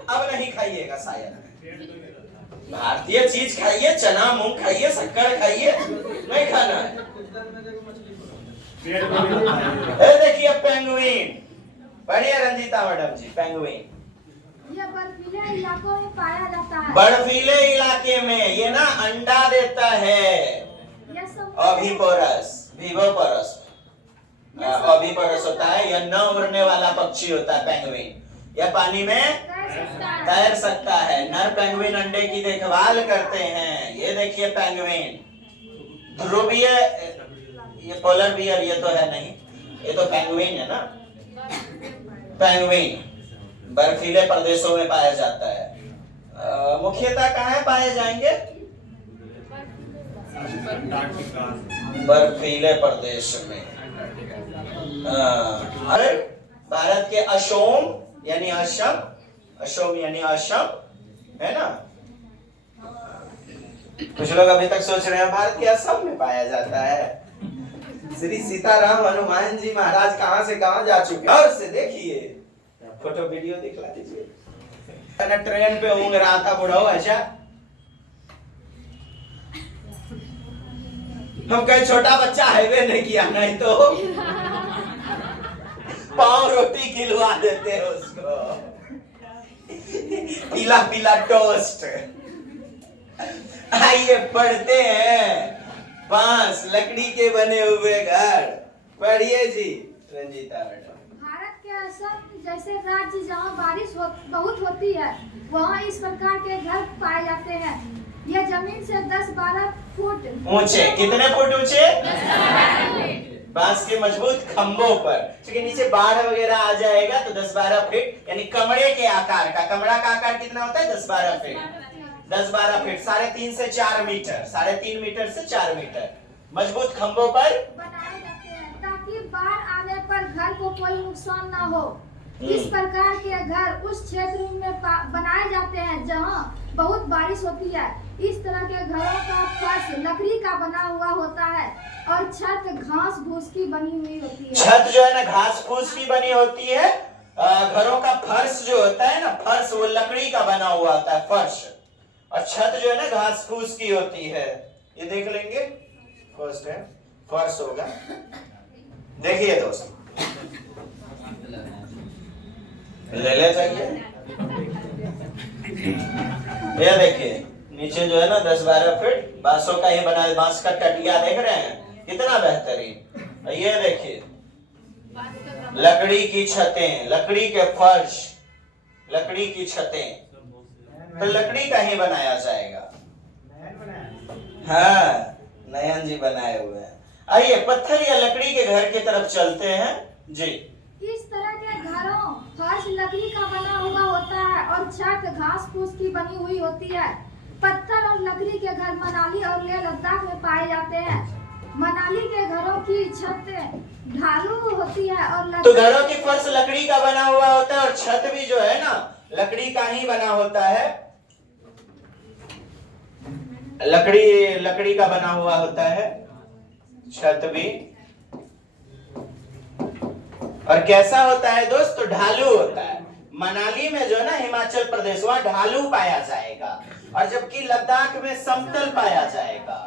अब नहीं खाइएगा शायद। भारतीय चीज खाइए, चना मूंग खाइए, शक्कर खाइए, नहीं खाना है। देखिए पेंगुइन, बढ़िया रंजीता मैडम जी, पेंगुइन यह बर्फीले इलाकों में पाया जाता है। बर्फीले इलाके में ये ना अंडा देता है। ओविपोरस, विवोपोरस, ओविपोरस होता है। यह न उड़ने वाला पक्षी होता है पेंगुइन। यह पानी में तैर सकता है। नर पेंगुइन अंडे की देखभाल करते हैं। ये देखिए पेंगुइन, ध्रुवीय, ये पोलर बियर ये तो है नहीं, ये तो पेंगुइन है ना, पेंगुइन। बर्फीले प्रदेशों में पाया जाता है। मुख्यतः कहाँ पाए जाएंगे? बर्फीले प्रदेश में। और भारत के असम यानी असम है ना। कुछ लोग अभी तक सोच रहे हैं भारत के असम में पाया जाता है। श्री सीताराम हनुमान जी महाराज कहां से कहां जा चुके हैं, और से देखिए फोटो वीडियो दिखला दीजिए। ट्रेन पे ऊँग रहा था बुढ़ाओ ऐसा। हम कहीं छोटा बच्चा हाईवे नहीं किया, नहीं तो पाव रोटी खिलवा देते हैं उसको, पीला पीला टोस्ट। आइए पढ़ते हैं। बांस लकड़ी के बने हुए घर। पढ़िए जी रंजीता मैडम। भारत के असम जैसे राज्य जहाँ बारिश बहुत होती है, वहाँ इस प्रकार के घर पाए जाते हैं। ये जमीन से 10-12 फुट ऊंचे। कितने फुट ऊंचे? बांस के मजबूत खंभों पर, क्योंकि नीचे बाढ़ वगैरह आ जाएगा तो 10-12 फीट, यानी कमरे के आकार का। कमरा का आकार कितना होता है? 10-12 फीट। 10-12 फीट 3.5 से 4 मीटर, 3.5 मीटर से 4 मीटर मजबूत खंभों पर बनाए जाते हैं, ताकि बाढ़ आने पर घर को कोई नुकसान ना हो। इस प्रकार के घर उस क्षेत्र में बनाए जाते हैं जहाँ बहुत बारिश होती है। इस तरह के घरों का फर्श लकड़ी का बना हुआ होता है और छत घास फूस की बनी हुई होती है। छत जो है ना घास फूस की बनी होती है। घरों का फर्श जो होता है ना, फर्श वो लकड़ी का बना हुआ होता है फर्श, और छत जो है ना घास फूस की होती है। ये देख लेंगे, फर्स्ट है फर्श होगा। देखिए दोस्त, ले जाइए। ये देखिए नीचे जो है ना 10-12 फीट बांसों का ये बना, बांस का कटिया देख रहे हैं कितना बेहतरीन। ये देखिए लकड़ी की छतें, लकड़ी के फर्श, लकड़ी की छतें, तो लकड़ी का ही बनाया जाएगा। हाँ नयन जी बनाए हुए हैं। आइए पत्थर या लकड़ी के घर की तरफ चलते हैं जी। इस तरह के घरों फर्श लकड़ी का बना हुआ होता है और छत घास फूस की बनी हुई होती है। पत्थर और लकड़ी के घर मनाली और लेह लद्दाख में पाए जाते हैं। मनाली के घरों की छत ढालू होती है और तो घरों की फर्श लकड़ी का बना हुआ होता है और छत भी जो है ना लकड़ी का ही बना होता है। लकड़ी का बना हुआ होता है छत भी। और कैसा होता है दोस्त? तो ढालू होता है। मनाली में जो है ना हिमाचल प्रदेश, वहां ढालू पाया जाएगा, और जबकि लद्दाख में समतल पाया जाएगा।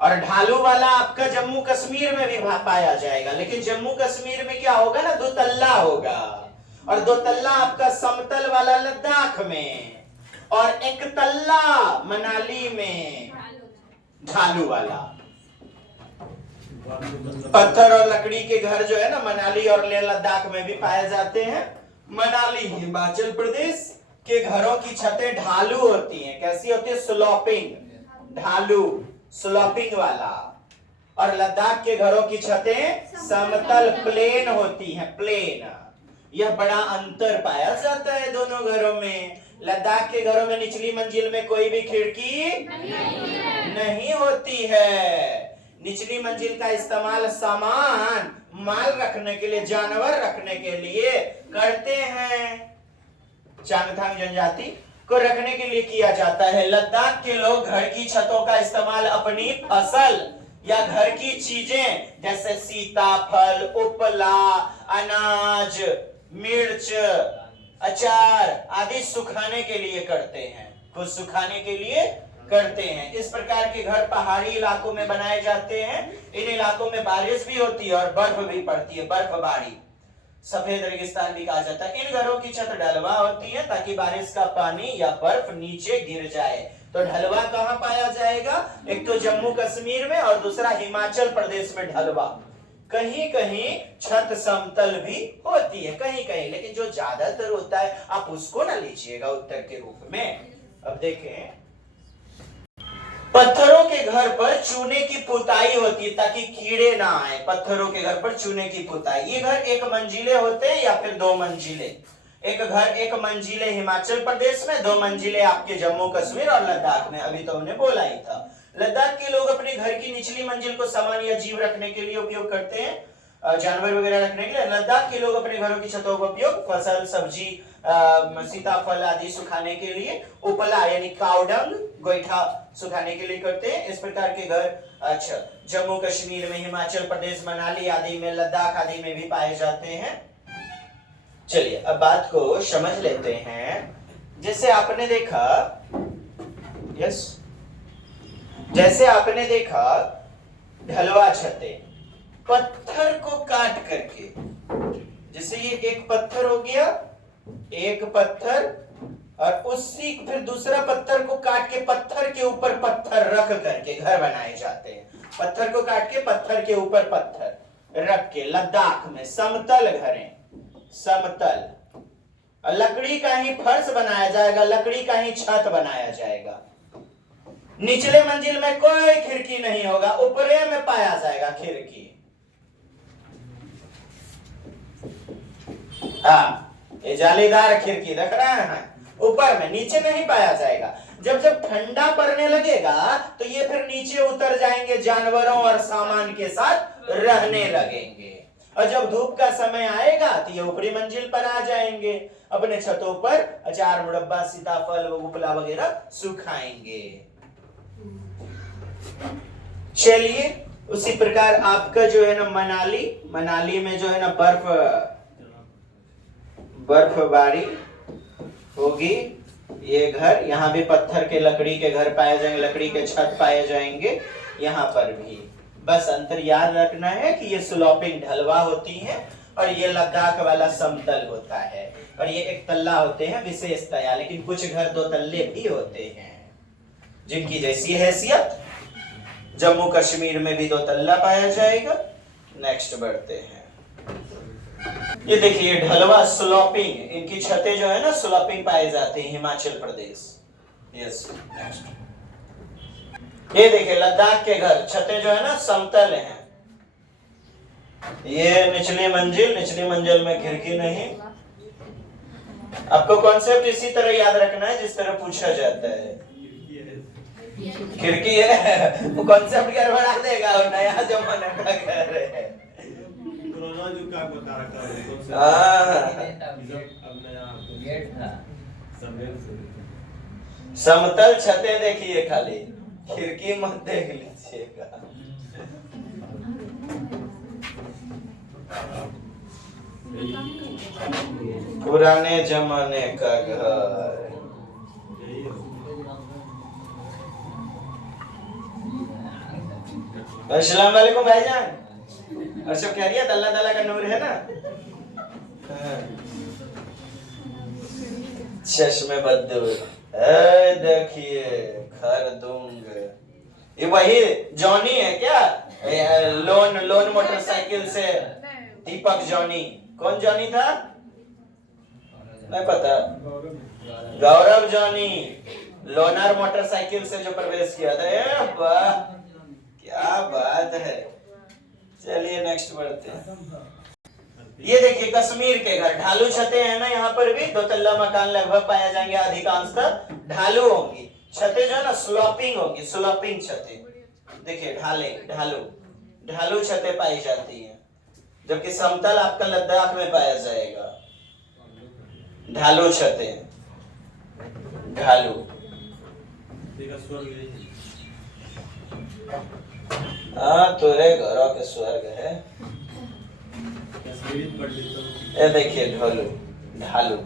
और ढालू वाला आपका जम्मू कश्मीर में भी पाया जाएगा, लेकिन जम्मू कश्मीर में क्या होगा ना 2 तल्ला होगा, और 2 तल्ला आपका समतल वाला लद्दाख में, और 1 तल्ला मनाली में ढालू वाला। पत्थर और लकड़ी के घर जो है ना मनाली और लेह लद्दाख में भी पाए जाते हैं। मनाली हिमाचल प्रदेश के घरों की छतें ढालू होती हैं। कैसी होती है? स्लोपिंग, ढालू, स्लोपिंग वाला। और लद्दाख के घरों की छतें समतल प्लेन होती हैं, प्लेन। यह बड़ा अंतर पाया जाता है दोनों घरों में। लद्दाख के घरों में निचली मंजिल में कोई भी खिड़की नहीं होती है। निचली मंजिल का इस्तेमाल सामान, माल रखने के लिए, जानवर रखने के लिए करते हैं। चांगथांग जनजाति को रखने के लिए किया जाता है। लद्दाख के लोग घर की छतों का इस्तेमाल अपनी फसल या घर की चीजें जैसे सीताफल, उपला, अनाज, मिर्च, अचार आदि सुखाने के लिए करते हैं। कुछ सुखाने के लिए करते हैं। इस प्रकार के घर पहाड़ी इलाकों में बनाए जाते हैं। इन इलाकों में बारिश भी होती है और बर्फ भी पड़ती है, बर्फबारी, सफेद रेगिस्तान भी कहा जाता है। इन घरों की छत ढलवा होती है ताकि बारिश का पानी या बर्फ नीचे गिर जाए। तो ढलवा कहाँ पाया जाएगा? एक तो जम्मू कश्मीर में और दूसरा हिमाचल प्रदेश में ढलवा। कहीं कहीं छत समतल भी होती है, कहीं कहीं, लेकिन जो ज्यादातर होता है आप उसको ना लीजिएगा उत्तर के रूप में। अब देखें, पत्थरों के घर पर चूने की पुताई होती है ताकि कीड़े ना आए। पत्थरों के घर पर चूने की पुताई। ये घर 1 मंजिले होते हैं या फिर 2 मंजिले। एक घर एक मंजिले हिमाचल प्रदेश में, 2 मंजिले आपके जम्मू कश्मीर और लद्दाख में। अभी तो हमने बोला ही था। लद्दाख के लोग अपने घर की निचली मंजिल को सामान या जीव रखने के लिए उपयोग करते हैं, जानवर वगैरह रखने के लिए। लद्दाख के लोग अपने घरों की छतों का उपयोग फसल, सब्जी, सीताफल आदि सुखाने के लिए, उपला यानी कावडंग, गोईठा सुखाने के लिए करते हैं। इस प्रकार के घर अच्छा जम्मू कश्मीर में, हिमाचल प्रदेश, मनाली आदि में, लद्दाख आदि में भी पाए जाते हैं। चलिए अब बात को समझ लेते हैं। जैसे आपने देखा, यस, जैसे आपने देखा ढलवा छतें पत्थर को काट करके, जैसे ये एक पत्थर हो गया, एक पत्थर, और उसी फिर दूसरा पत्थर को काट के पत्थर के ऊपर पत्थर रख करके घर बनाए जाते हैं। पत्थर को काट के पत्थर के ऊपर पत्थर रख के लद्दाख में समतल घरें, समतल, और लकड़ी का ही फर्श बनाया जाएगा, लकड़ी का ही छत बनाया जाएगा। निचले मंजिल में कोई खिड़की नहीं होगा, ऊपरे में पाया जाएगा खिड़की। हाँ, ये जालीदार खिड़की देख रहे हैं, ऊपर में, नीचे नहीं पाया जाएगा। जब जब ठंडा पड़ने लगेगा तो ये फिर नीचे उतर जाएंगे, जानवरों और सामान के साथ रहने लगेंगे। और जब धूप का समय आएगा तो ये ऊपरी मंजिल पर आ जाएंगे, अपने छतों पर अचार, मुरब्बा, सीताफल, उपला वगैरह सुखाएंगे। चलिए उसी प्रकार आपका जो है ना मनाली में जो है ना बर्फबारी होगी। ये घर, यहाँ भी पत्थर के, लकड़ी के घर पाए जाएंगे, लकड़ी के छत पाए जाएंगे, यहाँ पर भी। बस अंतर याद रखना है कि ये स्लोपिंग ढलवा होती है और ये लद्दाख वाला समतल होता है, और ये एक तल्ला होते हैं विशेषतया, लेकिन कुछ घर 2 तल्ले भी होते हैं जिनकी जैसी हैसियत। जम्मू कश्मीर में भी 2 तल्ला पाया जाएगा। नेक्स्ट बढ़ते हैं। ये देखिए ढलवा स्लोपिंग, इनकी छतें जो है ना स्लोपिंग पाई जाती है हिमाचल प्रदेश। Yes, next. ये देखिए लद्दाख के घर, छतें जो है ना समतल हैं। ये निचली मंजिल में खिड़की नहीं। आपको कॉन्सेप्ट इसी तरह याद रखना है जिस तरह पूछा जाता है। खिड़की है, वो कॉन्सेप्ट गड़बड़ा देगा, और नया जमाना का घर है। समतल छतें देखिए, खाली खिड़की मत देख लीजिएगा। पुराने जमाने का घर। अस्सलाम वालेकुम भाईजान, और सब खैरियत? अल्लाह ताला का नूर है ना। चश्मे बद्दूर, देखिए खरदूंग, ये वही जॉनी है क्या? लोन मोटरसाइकिल से दीपक जॉनी। कौन जॉनी था? नहीं पता। गौरव जॉनी, लोनर मोटरसाइकिल से जो प्रवेश किया था। क्या बात है। चलिए नेक्स्ट बढ़ते हैं। ये देखिए कश्मीर के घर, ढालू छतें हैं ना, यहाँ पर भी 2 तल्ला मकान लगभग पाया जाएंगे, अधिकांशतः ढालू होंगी। छतें जो है ना स्लोपिंग होगी, स्लोपिंग छतें। देखिए ढालू छतें पाई जाती हैं, जबकि समतल आपका लद्दाख में पाया जाएगा। ढालू छतें, ढालू। हाँ, तोरे घरों के स्वर्ग है। ये देखिए ढालू।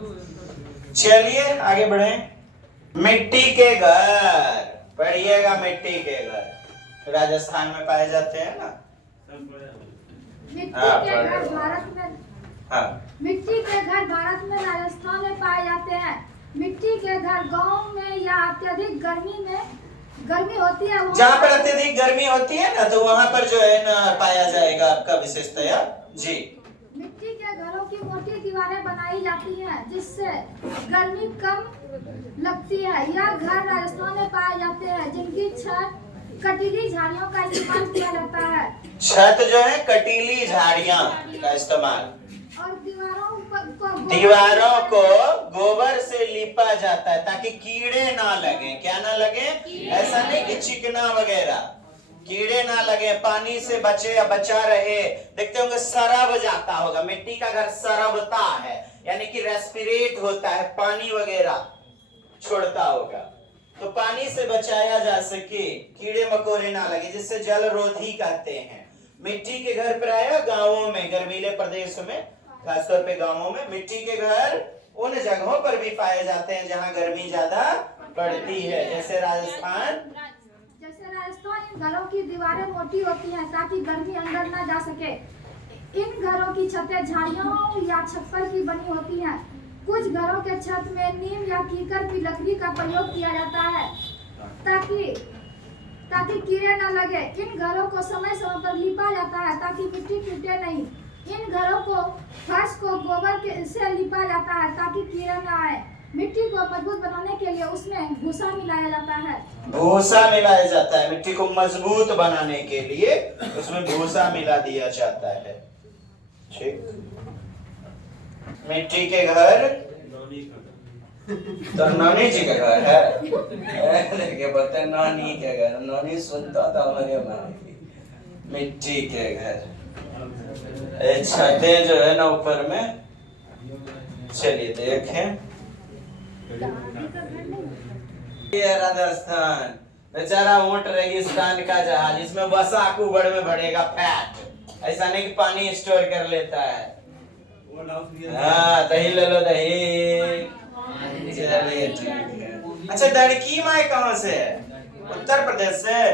चलिए आगे बढ़े। मिट्टी के घर, पढ़िएगा। मिट्टी के घर राजस्थान में पाए जाते हैं ना। मिट्टी के घर भारत में, हाँ, मिट्टी के घर भारत में राजस्थान में पाए जाते हैं। मिट्टी के घर गांव में या अत्यधिक गर्मी होती है, जहाँ पर अत्यधिक गर्मी होती है ना, तो वहाँ पर जो है ना पाया जाएगा आपका विशेषतया। जी, मिट्टी के घरों की मोटी दीवारें बनाई जाती हैं जिससे गर्मी कम लगती है। यह घर राजस्थान में पाए जाते हैं जिनकी छत कटीली झाड़ियों का इस्तेमाल किया जाता है। छत जो है कटीली झाड़ियाँ का इस्तेमाल, और दीवारों दीवारों को गोबर से लिपा जाता है ताकि कीड़े ना लगे। क्या ना लगे? ऐसा नहीं कि चिकना वगैरह, कीड़े ना लगे, पानी से बचे या बचा रहे। देखते होंगे सरब जाता होगा, मिट्टी का घर सरबता है, यानी कि रेस्पिरेट होता है, पानी वगैरह छोड़ता होगा, तो पानी से बचाया जा सके, कीड़े मकोड़े ना लगे, जिससे जल रोधी कहते हैं। मिट्टी के घर प्रायः गांवों में, गर्मीले प्रदेशों में, खासतौर पे गांवों में मिट्टी के घर उन जगहों पर भी पाए जाते हैं जहां गर्मी ज्यादा पड़ती है, जैसे राजस्थान। इन घरों की दीवारें मोटी होती हैं ताकि गर्मी अंदर ना जा सके। इन घरों की छतें झाड़ियों या छप्पर की बनी होती हैं। कुछ घरों के छत में नीम या कीकर की लकड़ी का प्रयोग किया जाता है ताकि कीड़े न लगे। इन घरों को समय समय पर लिपा जाता है ताकि मिट्टी टूटे नहीं। इन घरों को फर्श को गोबर से लिपा जाता है ताकि कीड़े न आए। मिट्टी को मजबूत बनाने के लिए उसमें भूसा मिलाया जाता है। भूसा मिलाया जाता है, मिट्टी को मजबूत बनाने के लिए उसमें भूसा मिला दिया जाता है। ठीक, मिट्टी के घर तो नानी जी का घर है। देखिए बोलते हैं नानी के घर, नानी सुनता था हमारे मिट्टी के घर। छतें जो है ना ऊपर में, चलिए देखें, ये राजस्थान बेचारा ऊंट रेगिस्तान का जहाज, इसमें वसा कुबड़ में भरेगा फैट, ऐसा नहीं कि पानी स्टोर कर लेता है। हाँ, दही ले लो, दही। चलिए ठीक है। अच्छा, दड़की माई कहाँ से है? उत्तर प्रदेश से,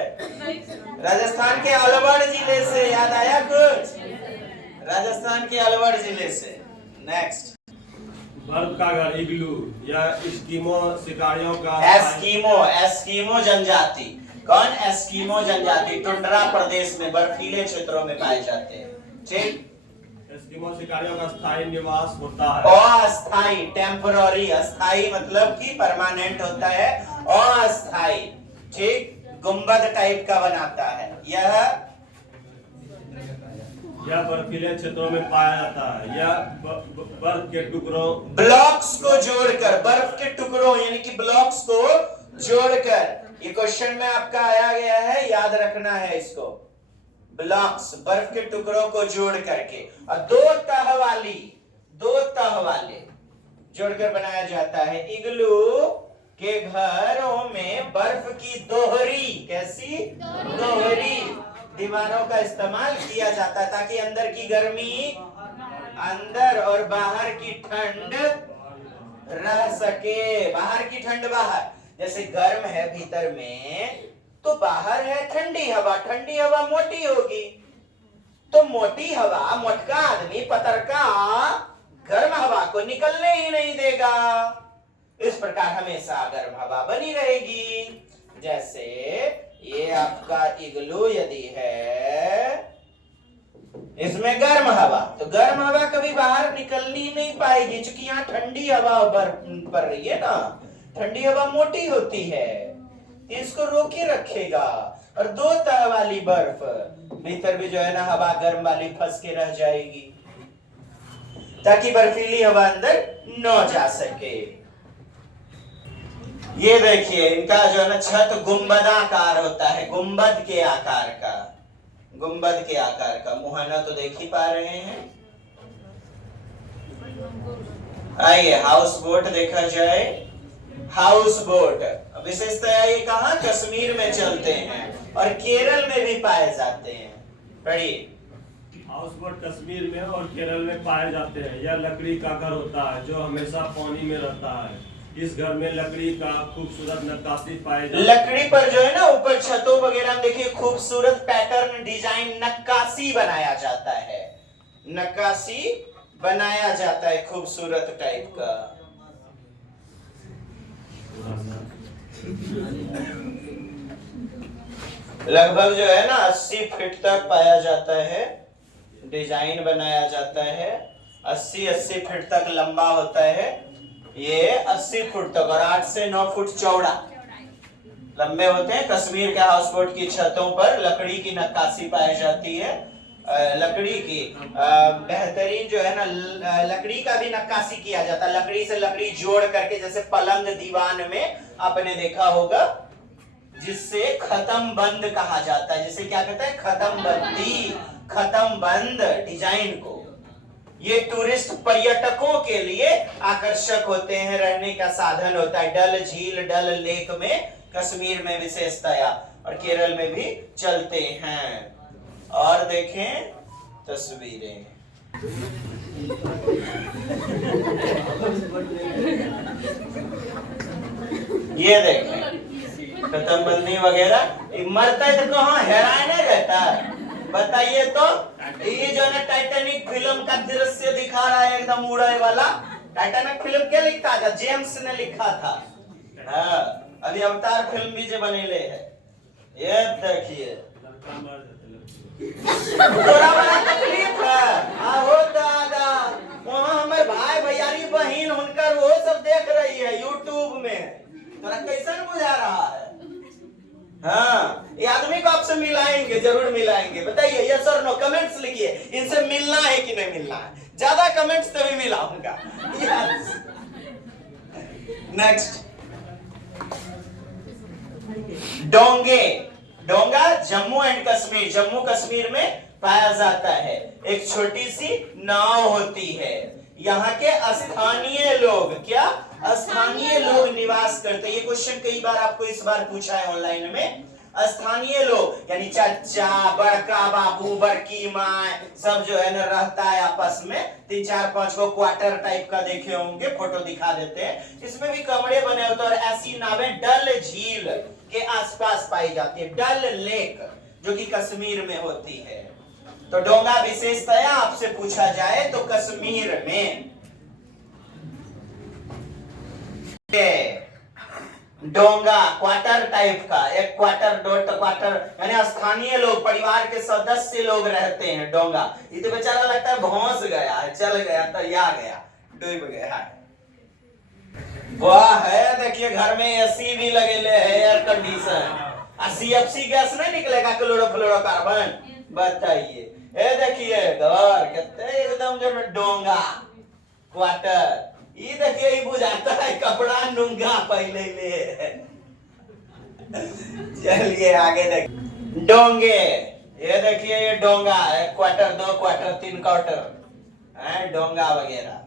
राजस्थान के अलवर जिले से। याद आया कुछ? राजस्थान के अलवर जिले से। नेक्स्ट, बर्फ का घर, इग्लू या एस्किमो शिकारियों का। एस्किमो जनजाति। कौन? एस्किमो जनजाति टुंड्रा प्रदेश में बर्फीले क्षेत्रों में पाए जाते हैं। ठीक, एस्किमो शिकारियों का स्थायी निवास होता है। अस्थाई, टेम्पररी। अस्थाई मतलब कि परमानेंट होता है, अस्थाई। ठीक, गुंबद टाइप का बनाता है। यह बर्फीले क्षेत्रों में पाया जाता है। यह बर्फ के टुकड़ों, ब्लॉक्स को जोड़कर, बर्फ के टुकड़ों यानी कि ब्लॉक्स को जोड़कर, ये क्वेश्चन में आपका आया गया है, याद रखना है इसको। ब्लॉक्स, बर्फ के टुकड़ों को जोड़ करके, और दो तह वाले जोड़कर बनाया जाता है। इग्लू के घरों में बर्फ की दोहरी, कैसी दोहरी दीवारों का इस्तेमाल किया जाता है ताकि अंदर की गर्मी अंदर और बाहर की ठंड रह सके। बाहर की ठंड बाहर, जैसे गर्म है भीतर में तो बाहर है ठंडी हवा, ठंडी हवा मोटी होगी, तो मोटी हवा, मोटका आदमी पतरका गर्म हवा को निकलने ही नहीं देगा। इस प्रकार हमेशा गर्म हवा बनी रहेगी। जैसे ये आपका इग्लू यदि है, इसमें गर्म हवा, तो गर्म हवा कभी बाहर निकलनी नहीं पाएगी, क्योंकि यहाँ ठंडी हवा पड़ रही है ना, ठंडी हवा मोटी होती है, इसको रोके रखेगा। और दो तह वाली बर्फ, भीतर भी जो है ना हवा गर्म वाली फंस के रह जाएगी ताकि बर्फीली हवा अंदर न जा सके। ये देखिए, इनका जो है ना छत गुंबदाकार होता है, गुंबद के आकार का, गुंबद के आकार का। मुहाना तो देख ही पा रहे हैं। आइए हाउस बोट देखा जाए। हाउस बोट विशेषतया ये कहाँ? कश्मीर में चलते हैं और केरल में भी पाए जाते हैं। पढ़िए। हाउस बोट कश्मीर में और केरल में पाए जाते हैं। यह लकड़ी का घर होता है जो हमेशा पानी में रहता है। इस घर में लकड़ी का खूबसूरत नक्काशी पाई जाती है। लकड़ी पर जो है ना ऊपर छतों वगैरह में देखिए खूबसूरत पैटर्न, डिजाइन, नक्काशी बनाया जाता है, नक्काशी बनाया जाता है खूबसूरत टाइप का। लगभग जो है ना 80 फीट तक पाया जाता है, डिजाइन बनाया जाता है। 80 फीट तक लंबा होता है ये, 80 फुट तक, और 8 से 9 फुट चौड़ा लंबे होते हैं। कश्मीर के हाउस बोट की छतों पर लकड़ी की नक्काशी पाई जाती है लकड़ी की बेहतरीन जो है ना लकड़ी का भी नक्काशी किया जाता है। लकड़ी से लकड़ी जोड़ करके, जैसे पलंग दीवान में आपने देखा होगा, जिससे खत्म बंद कहा जाता है। जिसे क्या कहते हैं? खत्म बंदी, खत्म बंद डिजाइन को। ये टूरिस्ट पर्यटकों के लिए आकर्षक होते हैं, रहने का साधन होता है। डल झील, डल लेक में कश्मीर में विशेषतया, और केरल में भी चलते हैं। और देखें तस्वीरें, ये देखें खत्म बंदी वगैरह। मरता है तो कहाँ हैरान नहीं रहता? बताइए तो। ये जो है टाइटैनिक फिल्म का दृश्य दिखा रहा है, एकदम उड़े वाला। टाइटैनिक फिल्म क्या लिखा था? जेम्स ने लिखा था। हाँ, अभी अवतार फिल्म भी जो बनेले है। ये देखिए, तोरा बड़ा तकलीफ है। आहो दादा, वहाँ हमारे भाई भैयारी बहन हुनकर वो सब देख रही है यूट्यूब में। तोरा कैसन बुझा रहा है? हाँ, ये आदमी को आपसे मिलाएंगे, जरूर मिलाएंगे। बताइए यस और नो, कमेंट्स लिखिए। इनसे मिलना है कि नहीं मिलना है? ज्यादा कमेंट्स तभी मिलाऊंगा। यस। नेक्स्ट, डोंगे। डोंगा जम्मू एंड कश्मीर, जम्मू कश्मीर में पाया जाता है। एक छोटी सी नाव होती है। यहाँ के स्थानीय लोग, क्या स्थानीय लोग निवास करते हैं। ये क्वेश्चन कई बार आपको इस बार पूछा है ऑनलाइन में। स्थानीय लोग यानी चाचा, बड़का बाबू, बड़की माँ, सब जो है ना रहता है आपस में। 3 4 5 को क्वार्टर टाइप का देखे होंगे, फोटो दिखा देते हैं। इसमें भी कमरे बने होते हैं। और ऐसी नावें डल झील के आसपास पाई जाती है। डल लेक जो कि कश्मीर में होती है। तो डोंगा विशेषतया आपसे पूछा जाए तो कश्मीर में। डोंगा क्वार्टर टाइप का, एक क्वार्टर, डॉट क्वार्टर, यानी स्थानीय लोग, परिवार के सदस्य लोग रहते हैं। डोंगा ये तो बेचारा लगता है भौंस गया है, चल गया, तैयार गया, डूब गया है। वाह है, देखिए घर में एसी भी लगेले है, एयर कंडीशन। CFC गैस नहीं निकलेगा, क्लोरोफ्लोरोकार्बन। बताइए, ये देखिए घर कितने एकदम जो डोंगा क्वार्टर। ये देखिए, ये बुझाता है कपड़ा नुंगा पहले ले। चलिए आगे देखिए, डोंगे। ये देखिए, ये डोंगा है, क्वार्टर, 2 क्वार्टर, 3 क्वार्टर है, डोंगा वगैरह।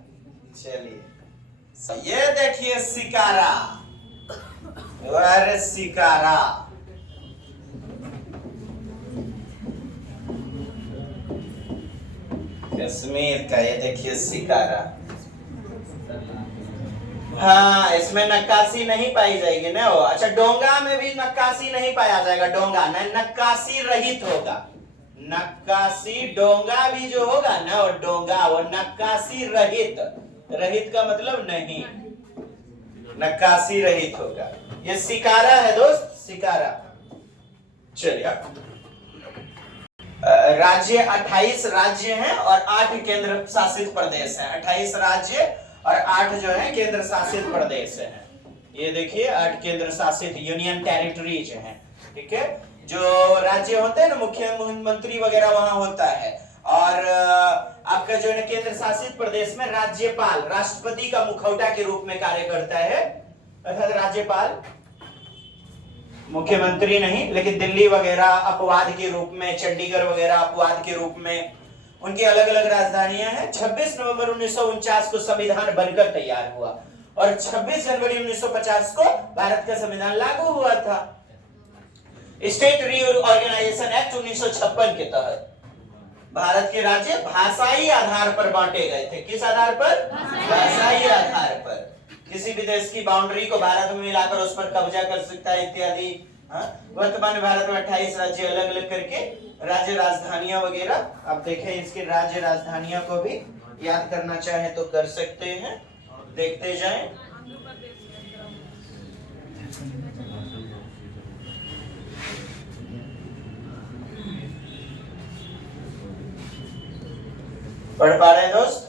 चलिए, ये देखिए शिकारा। अरे शिकारा, कश्मीर का। ये देखिए शिकारा। हाँ, इसमें नक्काशी नहीं पाई जाएगी ना वो। अच्छा, डोंगा में भी नक्काशी नहीं पाया जाएगा। डोंगा नक्काशी रहित होगा। नक्काशी डोंगा भी जो होगा ना, वो डोंगा वो नक्काशी रहित। रहित का मतलब नहीं, नक्काशी रहित होगा। ये शिकारा है दोस्त, शिकारा। चलिए, राज्य 28 राज्य हैं और 8 केंद्र शासित प्रदेश हैं। 28 राज्य और 8 जो है केंद्र शासित प्रदेश हैं। ये देखिए 8 केंद्र शासित यूनियन टेरिटरीज हैं। ठीक है, जो राज्य होते हैं ना, मुख्यमंत्री वगैरह वहां होता है। और आपका जो है केंद्र शासित प्रदेश में राज्यपाल राष्ट्रपति का मुखौटा के रूप में कार्य करता है। अर्थात राज्यपाल, मुख्यमंत्री नहीं, लेकिन दिल्ली वगैरह अपवाद के रूप में, चंडीगढ़ वगैरह अपवाद के रूप में, उनकी अलग अलग राजधानियां हैं। 26 नवंबर 1949 को संविधान बनकर तैयार हुआ और 26 जनवरी 1950 को भारत का संविधान लागू हुआ था। स्टेट रीऑर्गेनाइजेशन एक्ट 1956 के तहत भारत के राज्य भाषाई आधार पर बांटे गए थे। किस आधार पर? भाषाई आधार पर। किसी भी देश की बाउंड्री को भारत में मिलाकर उस पर कब्जा कर सकता है इत्यादि। वर्तमान भारत में 28 राज्य अलग अलग करके राज्य राजधानियां वगैरह, आप देखें इसके राज्य राजधानियां को भी याद करना चाहे तो कर सकते हैं, देखते जाएं। पढ़ पा रहे हैं दोस्त?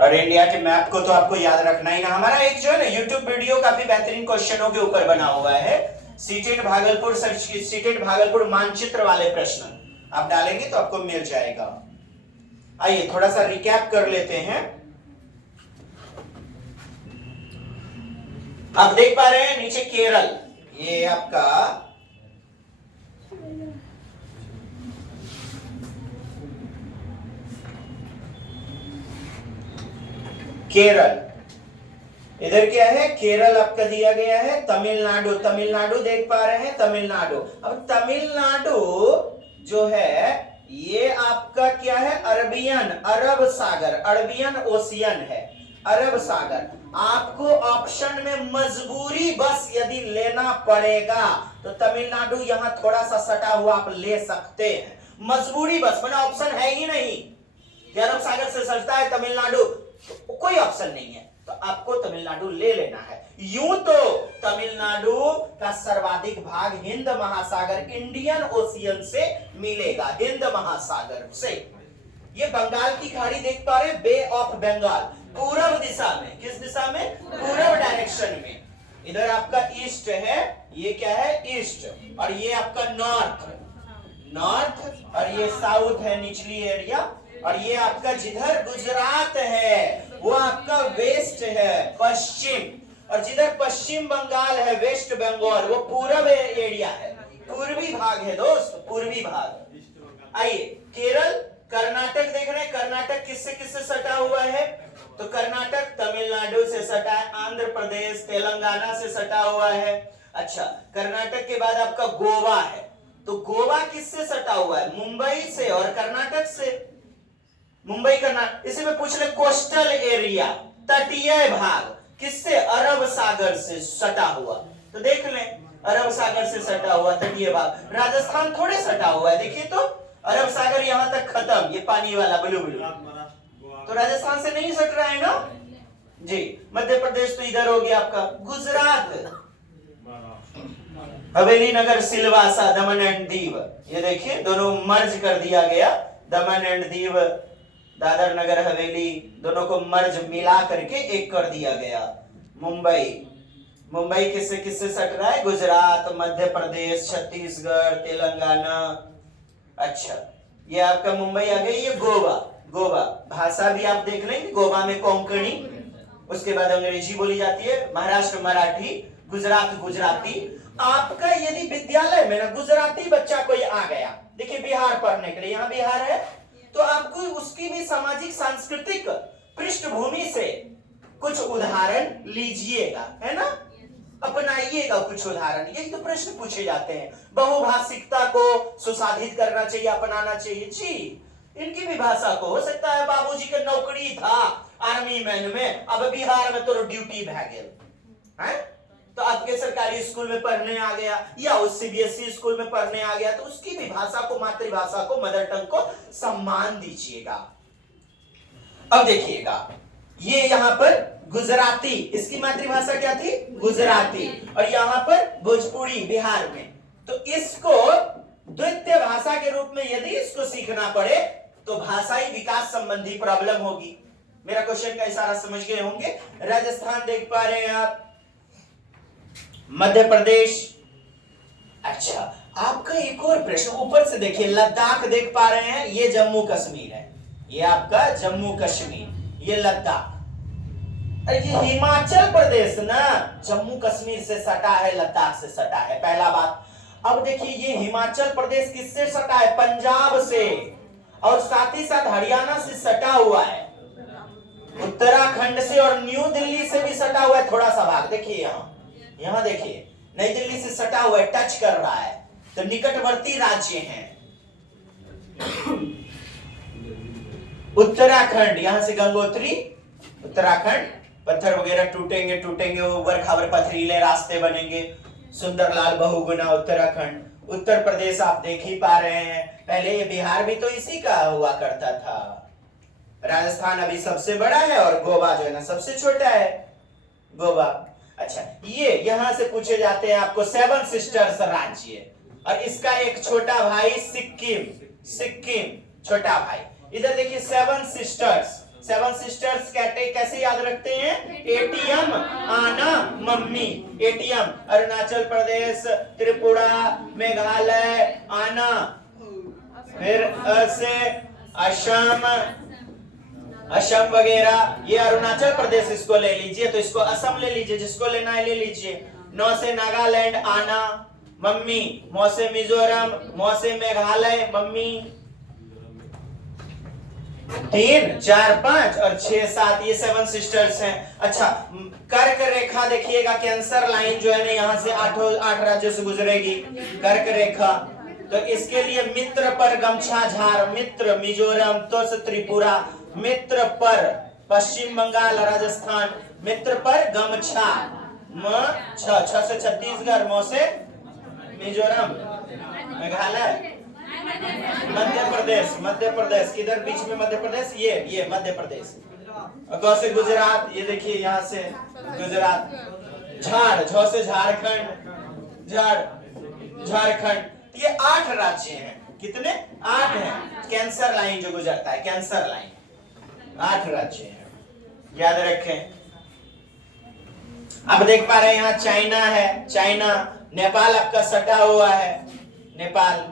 और इंडिया के मैप को तो आपको याद रखना ही ना। हमारा एक जो है ना यूट्यूब वीडियो काफी बेहतरीन क्वेश्चनों के ऊपर बना हुआ है। सीटेट भागलपुर मानचित्र वाले प्रश्न आप डालेंगे तो आपको मिल जाएगा। आइए थोड़ा सा रिकैप कर लेते हैं। आप देख पा रहे हैं नीचे केरल, ये आपका केरल, इधर क्या है, केरल आपका दिया गया है। तमिलनाडु देख पा रहे हैं, तमिलनाडु। अब तमिलनाडु जो है ये आपका क्या है, अरब ओशियन है, अरब सागर। आपको ऑप्शन में मजबूरी बस यदि लेना पड़ेगा तो तमिलनाडु यहां थोड़ा सा सटा हुआ आप ले सकते हैं, मजबूरी बस, मैंने ऑप्शन है ही नहीं कि अरब सागर से सटता है तमिलनाडु, तो कोई ऑप्शन नहीं है, तो आपको तमिलनाडु ले लेना है। यूं तो तमिलनाडु का सर्वाधिक भाग हिंद महासागर, इंडियन ओशियन से मिलेगा, हिंद महासागर से। ये बंगाल की खाड़ी देख पा रहे हैं, बे ऑफ बंगाल, पूर्व दिशा में। किस दिशा में? पूर्व डायरेक्शन में। इधर आपका ईस्ट है, ये क्या है, ईस्ट, और ये आपका नॉर्थ, और ये साउथ है, निचली एरिया, और ये आपका जिधर गुजरात है वो आपका वेस्ट है, पश्चिम, और जिधर पश्चिम बंगाल है, वेस्ट बंगाल, वो पूर्व एरिया है, पूर्वी भाग है दोस्त, पूर्वी भाग। आइए केरल, कर्नाटक देख रहे हैं, कर्नाटक किससे किससे सटा हुआ है, तो कर्नाटक तमिलनाडु से सटा है, आंध्र प्रदेश तेलंगाना से सटा हुआ है। अच्छा, कर्नाटक के बाद आपका गोवा है, तो गोवा किससे सटा हुआ है, मुंबई से और कर्नाटक से, मुंबई कर्नाटक। इसी में पूछ ले कोस्टल एरिया, तटीय भाग, किससे, अरब सागर से सटा हुआ, तो देख लें अरब सागर से सटा हुआ तटीय भाग। राजस्थान थोड़े सटा हुआ है, देखिए तो अरब सागर यहां तक खत्म, ये पानी वाला ब्लू, तो राजस्थान से नहीं सट रहा है ना जी। मध्य प्रदेश तो इधर हो गया आपका, गुजरात, हवेली, नगर, सिलवासा, दमन एंड दीव, ये देखिए दोनों मर्ज कर दिया गया, दमन एंड दीव, दादर नगर हवेली, दोनों को मर्ज मिला करके एक कर दिया गया। मुंबई किससे किससे सट रहा है, गुजरात, मध्य प्रदेश, छत्तीसगढ़, तेलंगाना। अच्छा, ये आपका मुंबई आ गई, ये गोवा भाषा भी आप देख लेंगे, गोवा में कोंकणी, उसके बाद अंग्रेजी बोली जाती है, महाराष्ट्र मराठी, गुजरात गुजराती। आपका यदि विद्यालय में ना गुजराती बच्चा कोई आ गया, देखिए बिहार पढ़ने के लिए, यहाँ बिहार है, तो आपको उसकी भी सामाजिक सांस्कृतिक पृष्ठभूमि से कुछ उदाहरण लीजिएगा, है ना, अपनाइएगा कुछ उदाहरण। यही तो प्रश्न पूछे जाते हैं, बहुभाषिकता को सुसाधित करना चाहिए, अपनाना चाहिए जी। इनकी भी भाषा को, हो सकता है बाबूजी के नौकरी था आर्मी मैन में, अब बिहार में तो ड्यूटी भागेल है, तो आपके सरकारी स्कूल में पढ़ने आ गया या उस सीबीएसई स्कूल में पढ़ने आ गया, तो उसकी भी भाषा को, मातृभाषा को, मदर टंग को सम्मान दीजिएगा। अब देखिएगा, ये यहाँ पर गुजराती, इसकी मातृभाषा क्या थी, गुजराती, और यहाँ पर भोजपुरी बिहार में, तो इसको द्वितीय भाषा के रूप में यदि इसको सीखना पड़े तो भाषाई विकास संबंधी प्रॉब्लम होगी। मेरा क्वेश्चन का इशारा समझ गए होंगे। राजस्थान देख पा रहे हैं आप, मध्य प्रदेश। अच्छा, आपका एक और प्रश्न ऊपर से देखिए, लद्दाख देख पा रहे हैं, ये जम्मू कश्मीर है, ये आपका जम्मू कश्मीर, ये लद्दाख। ये हिमाचल प्रदेश ना जम्मू कश्मीर से सटा है, लद्दाख से सटा है, पहला बात। अब देखिए ये हिमाचल प्रदेश किससे सटा है, पंजाब से, और साथ ही साथ हरियाणा से सटा हुआ है, उत्तराखंड से और न्यू दिल्ली से भी सटा हुआ है थोड़ा सा भाग। देखिए यहाँ देखिए नई दिल्ली से सटा हुआ है, टच कर रहा है, तो निकटवर्ती राज्य हैं। उत्तराखंड, यहां से गंगोत्री, उत्तराखंड, पत्थर वगैरह टूटेंगे, ऊपर खाबर पथरीले रास्ते बनेंगे, सुंदरलाल बहुगुना उत्तराखंड। उत्तर प्रदेश आप देख ही पा रहे हैं, पहले ये बिहार भी तो इसी का हुआ करता था। राजस्थान अभी सबसे बड़ा है और गोवा जो है ना सबसे छोटा है, गोवा। अच्छा, ये यहां से पूछे जाते हैं आपको 7 सिस्टर्स राज्य, और इसका एक छोटा भाई सिक्किम, छोटा भाई। इधर देखिए 7 सिस्टर्स, सेवन सिस्टर्स कहते कैसे याद रखते हैं? एटीएम, आना, मम्मी। एटीएम अरुणाचल प्रदेश, त्रिपुरा, मेघालय, आना। फिर से असम, असम वगैरह, ये अरुणाचल प्रदेश इसको ले लीजिए, तो इसको असम ले लीजिए, जिसको लेना है ले लीजिए। 9 से नागालैंड, आना, मम्मी। 9 से मिजोरम, 9 से मेघालय, मम्मी। 3, 4, 5 और 6, 7 ये 7 सिस्टर्स हैं। अच्छा, कर्क रेखा देखिएगा, कैंसर लाइन जो है ना यहाँ से 8 राज्यों से गुजरेगी, कर्क रेखा। तो इसके लिए मित्र पर गमछा झार, मित्र मिजोरम, तो से त्रिपुरा, मित्र पर पश्चिम बंगाल, राजस्थान, मित्र पर गमछा, छ से छत्तीसगढ़, मौ से मिजोरम, मेघालय, मध्य प्रदेश किधर बीच में मध्य प्रदेश, ये मध्य प्रदेश, ग से गुजरात, ये देखिए यहाँ से गुजरात, झाड़, झ से झारखंड, झारखंड। ये 8 राज्य हैं। कितने? 8 हैं। कैंसर लाइन जो गुजरता है, कैंसर लाइन 8 राज्य हैं, याद रखें। अब देख पा रहे हैं यहाँ चाइना है, चाइना। नेपाल आपका सटा हुआ है, नेपाल।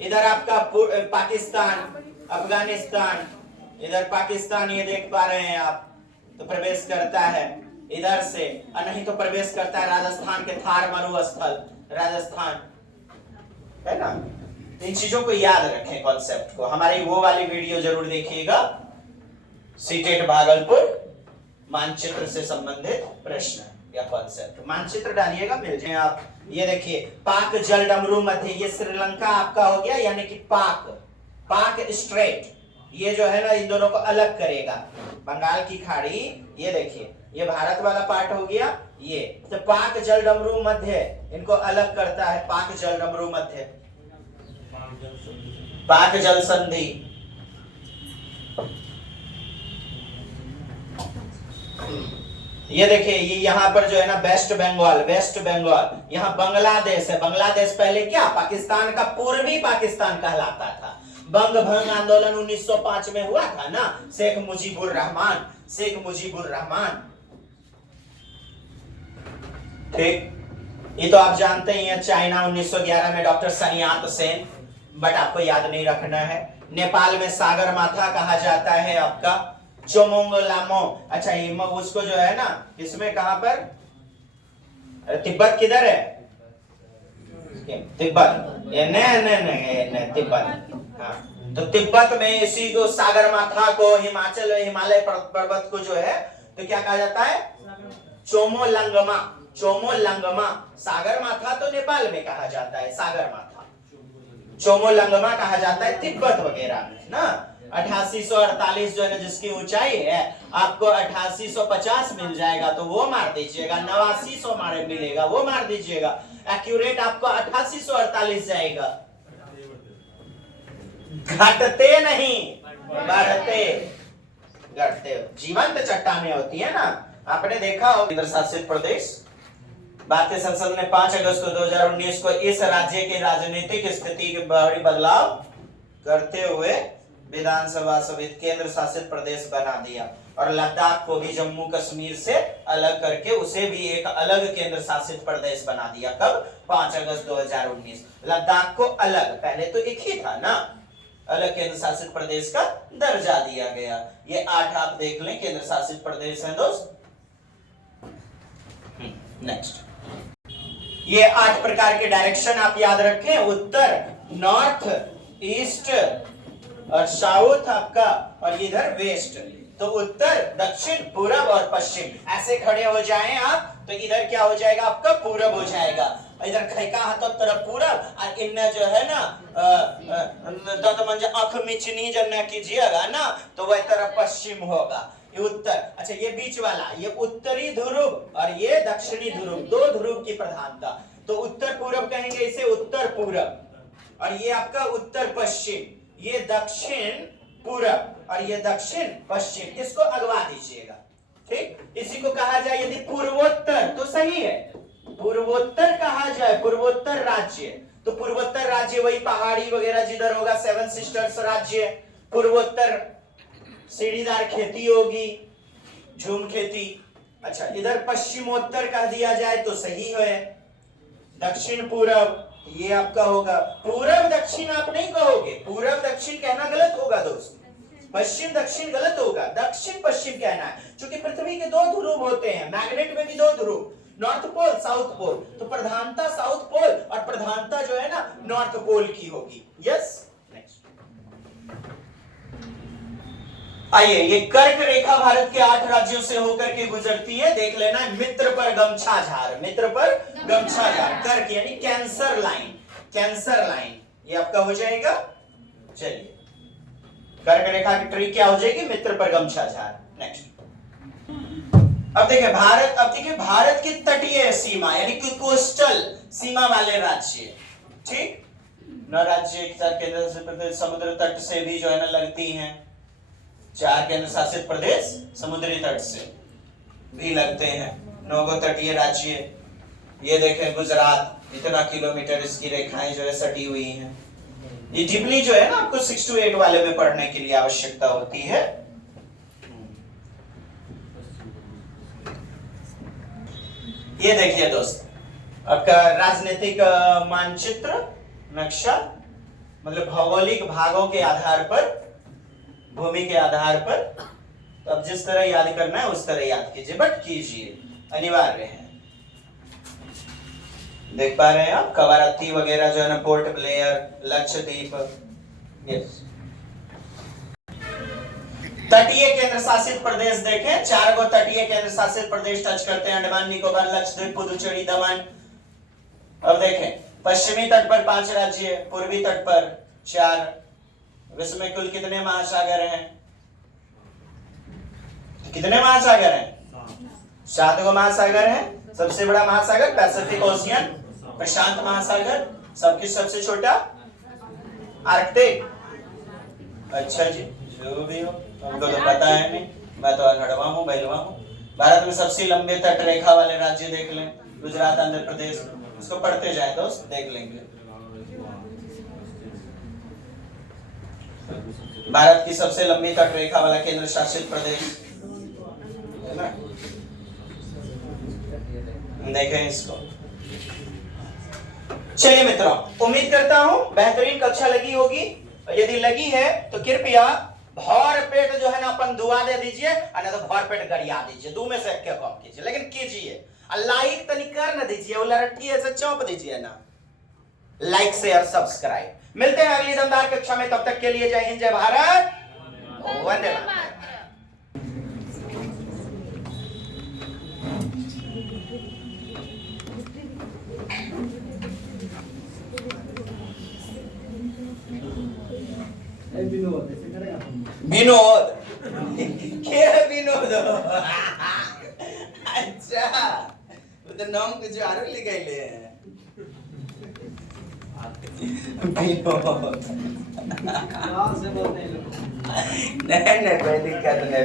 इधर आपका पाकिस्तान, अफगानिस्तान, इधर पाकिस्तान, ये देख पा रहे हैं आप। तो प्रवेश करता है इधर से, और नहीं तो प्रवेश करता है राजस्थान के थार मरुस्थल, राजस्थान, है ना। इन चीजों को याद रखें, कॉन्सेप्ट को। हमारी वो वाली वीडियो जरूर देखिएगा, सीटेट भागलपुर मानचित्र से संबंधित प्रश्न या कॉन्सेप्ट। मानचित्र डालिएगा, मिल जाए आप। ये देखिए, पाक जल डमरू मध्य, ये श्रीलंका आपका हो गया, यानी कि पाक स्ट्रेट, ये जो है ना इन दोनों को अलग करेगा। बंगाल की खाड़ी, ये देखिए, ये भारत वाला पार्ट हो गया, ये तो पाक जल डमरू मध्य इनको अलग करता है। पाक जल डमरू मध्य, पाक जल संधि। ये देखिए, ये यहाँ पर जो है ना वेस्ट बंगाल, यहाँ बांग्लादेश है। बांग्लादेश पहले क्या पाकिस्तान का पूर्वी पाकिस्तान कहलाता था। बंग भंग आंदोलन 1905 में हुआ था ना, शेख मुजीबुर रहमान। ठीक, ये तो आप जानते ही हैं। चाइना 1911 में डॉक्टर सन यात सेन, बट आपको याद नहीं रखना है। नेपाल में सागर माथा कहा जाता है आपका, चोमोंग लामो। अच्छा, ये उसको जो है ना, इसमें कहां पर, तिब्बत किधर है? तिब्बत, नहीं तिब्बत, हाँ। तो तिब्बत में इसी को सागर माथा को, हिमालय पर्वत को जो है तो क्या कहा जाता है? चोमोलंगमा। सागर माथा तो नेपाल में कहा जाता है, सागर माथा। चोमोलंगमा कहा जाता है तिब्बत वगैरह में ना। 8848 जो है ना, जिसकी ऊंचाई है आपको 8850 मिल जाएगा, तो वो मार दीजिएगा। 8900 मिलेगा, वो मार दीजिएगा। एक्यूरेट आपको 8848 जाएगा। घटते नहीं, बढ़ते, घटते। जीवंत चट्टानें होती है ना, आपने देखा हो। केंद्र शासित प्रदेश, भारतीय संसद ने 5 अगस्त 2019 को इस राज्य की राजनीतिक स्थिति के बड़ी बदलाव करते हुए विधानसभा सहित केंद्र शासित प्रदेश बना दिया, और लद्दाख को भी जम्मू कश्मीर से अलग करके उसे भी एक अलग केंद्र शासित प्रदेश बना दिया। कब? 5 अगस्त 2019। लद्दाख को अलग, पहले तो एक ही था ना, अलग केंद्र शासित प्रदेश का दर्जा दिया गया। ये 8 आप देख लें केंद्र शासित प्रदेश हैं दोस्त। नेक्स्ट, ये 8 प्रकार के डायरेक्शन आप याद रखें। उत्तर, नॉर्थ, ईस्ट और साउथ आपका, और इधर वेस्ट। तो उत्तर, दक्षिण, पूरब और पश्चिम। ऐसे खड़े हो जाएं आप, तो इधर क्या हो जाएगा आपका? पूरब हो जाएगा। इधर खैका हाथ तरफ पूरब, और इनने जो है ना आंख मिचनी जब न कीजिएगा ना, तो वह तरफ पश्चिम होगा। ये उत्तर। अच्छा, ये बीच वाला, ये उत्तरी ध्रुव और ये दक्षिणी ध्रुव, 2 ध्रुव की प्रधानता। तो उत्तर पूरब कहेंगे इसे, उत्तर पूरब। और ये आपका उत्तर पश्चिम, ये दक्षिण पूरब और ये दक्षिण पश्चिम। इसको अगवा दीजिएगा, ठीक। इसी को कहा जाए यदि पूर्वोत्तर, तो सही है, पूर्वोत्तर कहा जाए, पूर्वोत्तर राज्य। तो पूर्वोत्तर राज्य वही पहाड़ी वगैरह जिधर होगा, 7 सिस्टर्स राज्य, पूर्वोत्तर सीढ़ीदार खेती होगी, झूम खेती। अच्छा, इधर पश्चिमोत्तर कह दिया जाए तो सही है। दक्षिण पूरब ये आपका होगा। पूरब दक्षिण आप नहीं कहोगे, पूरब दक्षिण कहना गलत होगा दोस्त, पश्चिम दक्षिण गलत होगा, दक्षिण पश्चिम कहना है। क्योंकि पृथ्वी के 2 ध्रुव होते हैं, मैग्नेट में भी 2 ध्रुव, नॉर्थ पोल साउथ पोल, तो प्रधानता साउथ पोल और प्रधानता जो है ना नॉर्थ पोल की होगी। यस, नेक्स्ट आइए, ये कर्क रेखा भारत के 8 राज्यों से होकर के गुजरती है। देख लेना, मित्र पर गमछा झार, मित्र पर गमछा झार, कर्क यानी कैंसर लाइन, कैंसर लाइन ये आपका हो जाएगा। चलिए, कर्क रेखा की ट्री क्या हो जाएगी? मित्र पर गमछा झार। नेक्स्ट, अब देखिए भारत की तटीय सीमा यानी कि कोस्टल सीमा वाले राज्य, ठीक न, राज्य के साथ केंद्र शासित प्रदेश समुद्र तट से भी जो है ना लगती हैं। 4 केंद्र शासित प्रदेश समुद्री तट से भी लगते हैं, 9 तटीय राज्य। ये देखें गुजरात, इतना किलोमीटर इसकी रेखाएं जो है सटी हुई हैं। ये टिप्पणी जो है ना आपको 6 to 8 वाले में पढ़ने के लिए आवश्यकता होती है। ये देखिए दोस्त, आपका राजनीतिक मानचित्र नक्शा, मतलब भौगोलिक भागों के आधार पर, भूमि के आधार पर, तो अब जिस तरह याद करना है उस तरह याद कीजिए, बट कीजिए, अनिवार्य है। देख पा रहे हैं आप कवारत्ती वगैरह जो है ना, पोर्ट ब्लेयर, लक्षद्वीप। यस, तटीय केंद्र शासित प्रदेश देखें, 4 गो तटीय केंद्र शासित प्रदेश टच करते हैं, अंडमान निकोबार, लक्षद्वीप, पुदुचेरी, दमन। अब देखें, पश्चिमी तट पर 5 राज्य, पूर्वी तट पर 4। विश्व में कुल कितने महासागर हैं? कितने महासागर हैं? 7 गो महासागर हैं। सबसे बड़ा महासागर पैसिफिक ओशियन, प्रशांत महासागर, सबकी सबसे छोटा आर्कटिक। अच्छा जी, जो भी हो, तुमको तो पता है नहीं, मैं तो अनहड़वा हूँ, बैलवा हूँ। भारत में सबसे लंबे तट रेखा वाले राज्य देख लें, गुजरात, आंध्र प्रदेश। उसको पढ़ते जाए दोस्त, देख लेंगे। भारत की सबसे लंबी तट रेखा वाला केंद्र शासित प्रदेश है ना, देखें इसको। चलिए मित्रों, उम्मीद करता हूं बेहतरीन कक्षा लगी होगी। यदि लगी है तो कृपया भर पेट जो है ना अपन दुआ दे दीजिए, और नहीं तो भर पेट गरिया दीजिए, 2 में से एक कम कीजिए, लेकिन कीजिए। लाइक तनी कर न दीजिए, वो लड़की ऐसे चौंप दीजिए ना। Like share subscribe. मिलते हैं अगली दमदार कक्षा में, तब तक के लिए जय हिंद, जय भारत, वंदे मातरम। विनोद क्या विनोद? अच्छा, वो तो नाम कुछ और लिखाइले हैं। विनोद नहीं, कोई दिक्कत नहीं।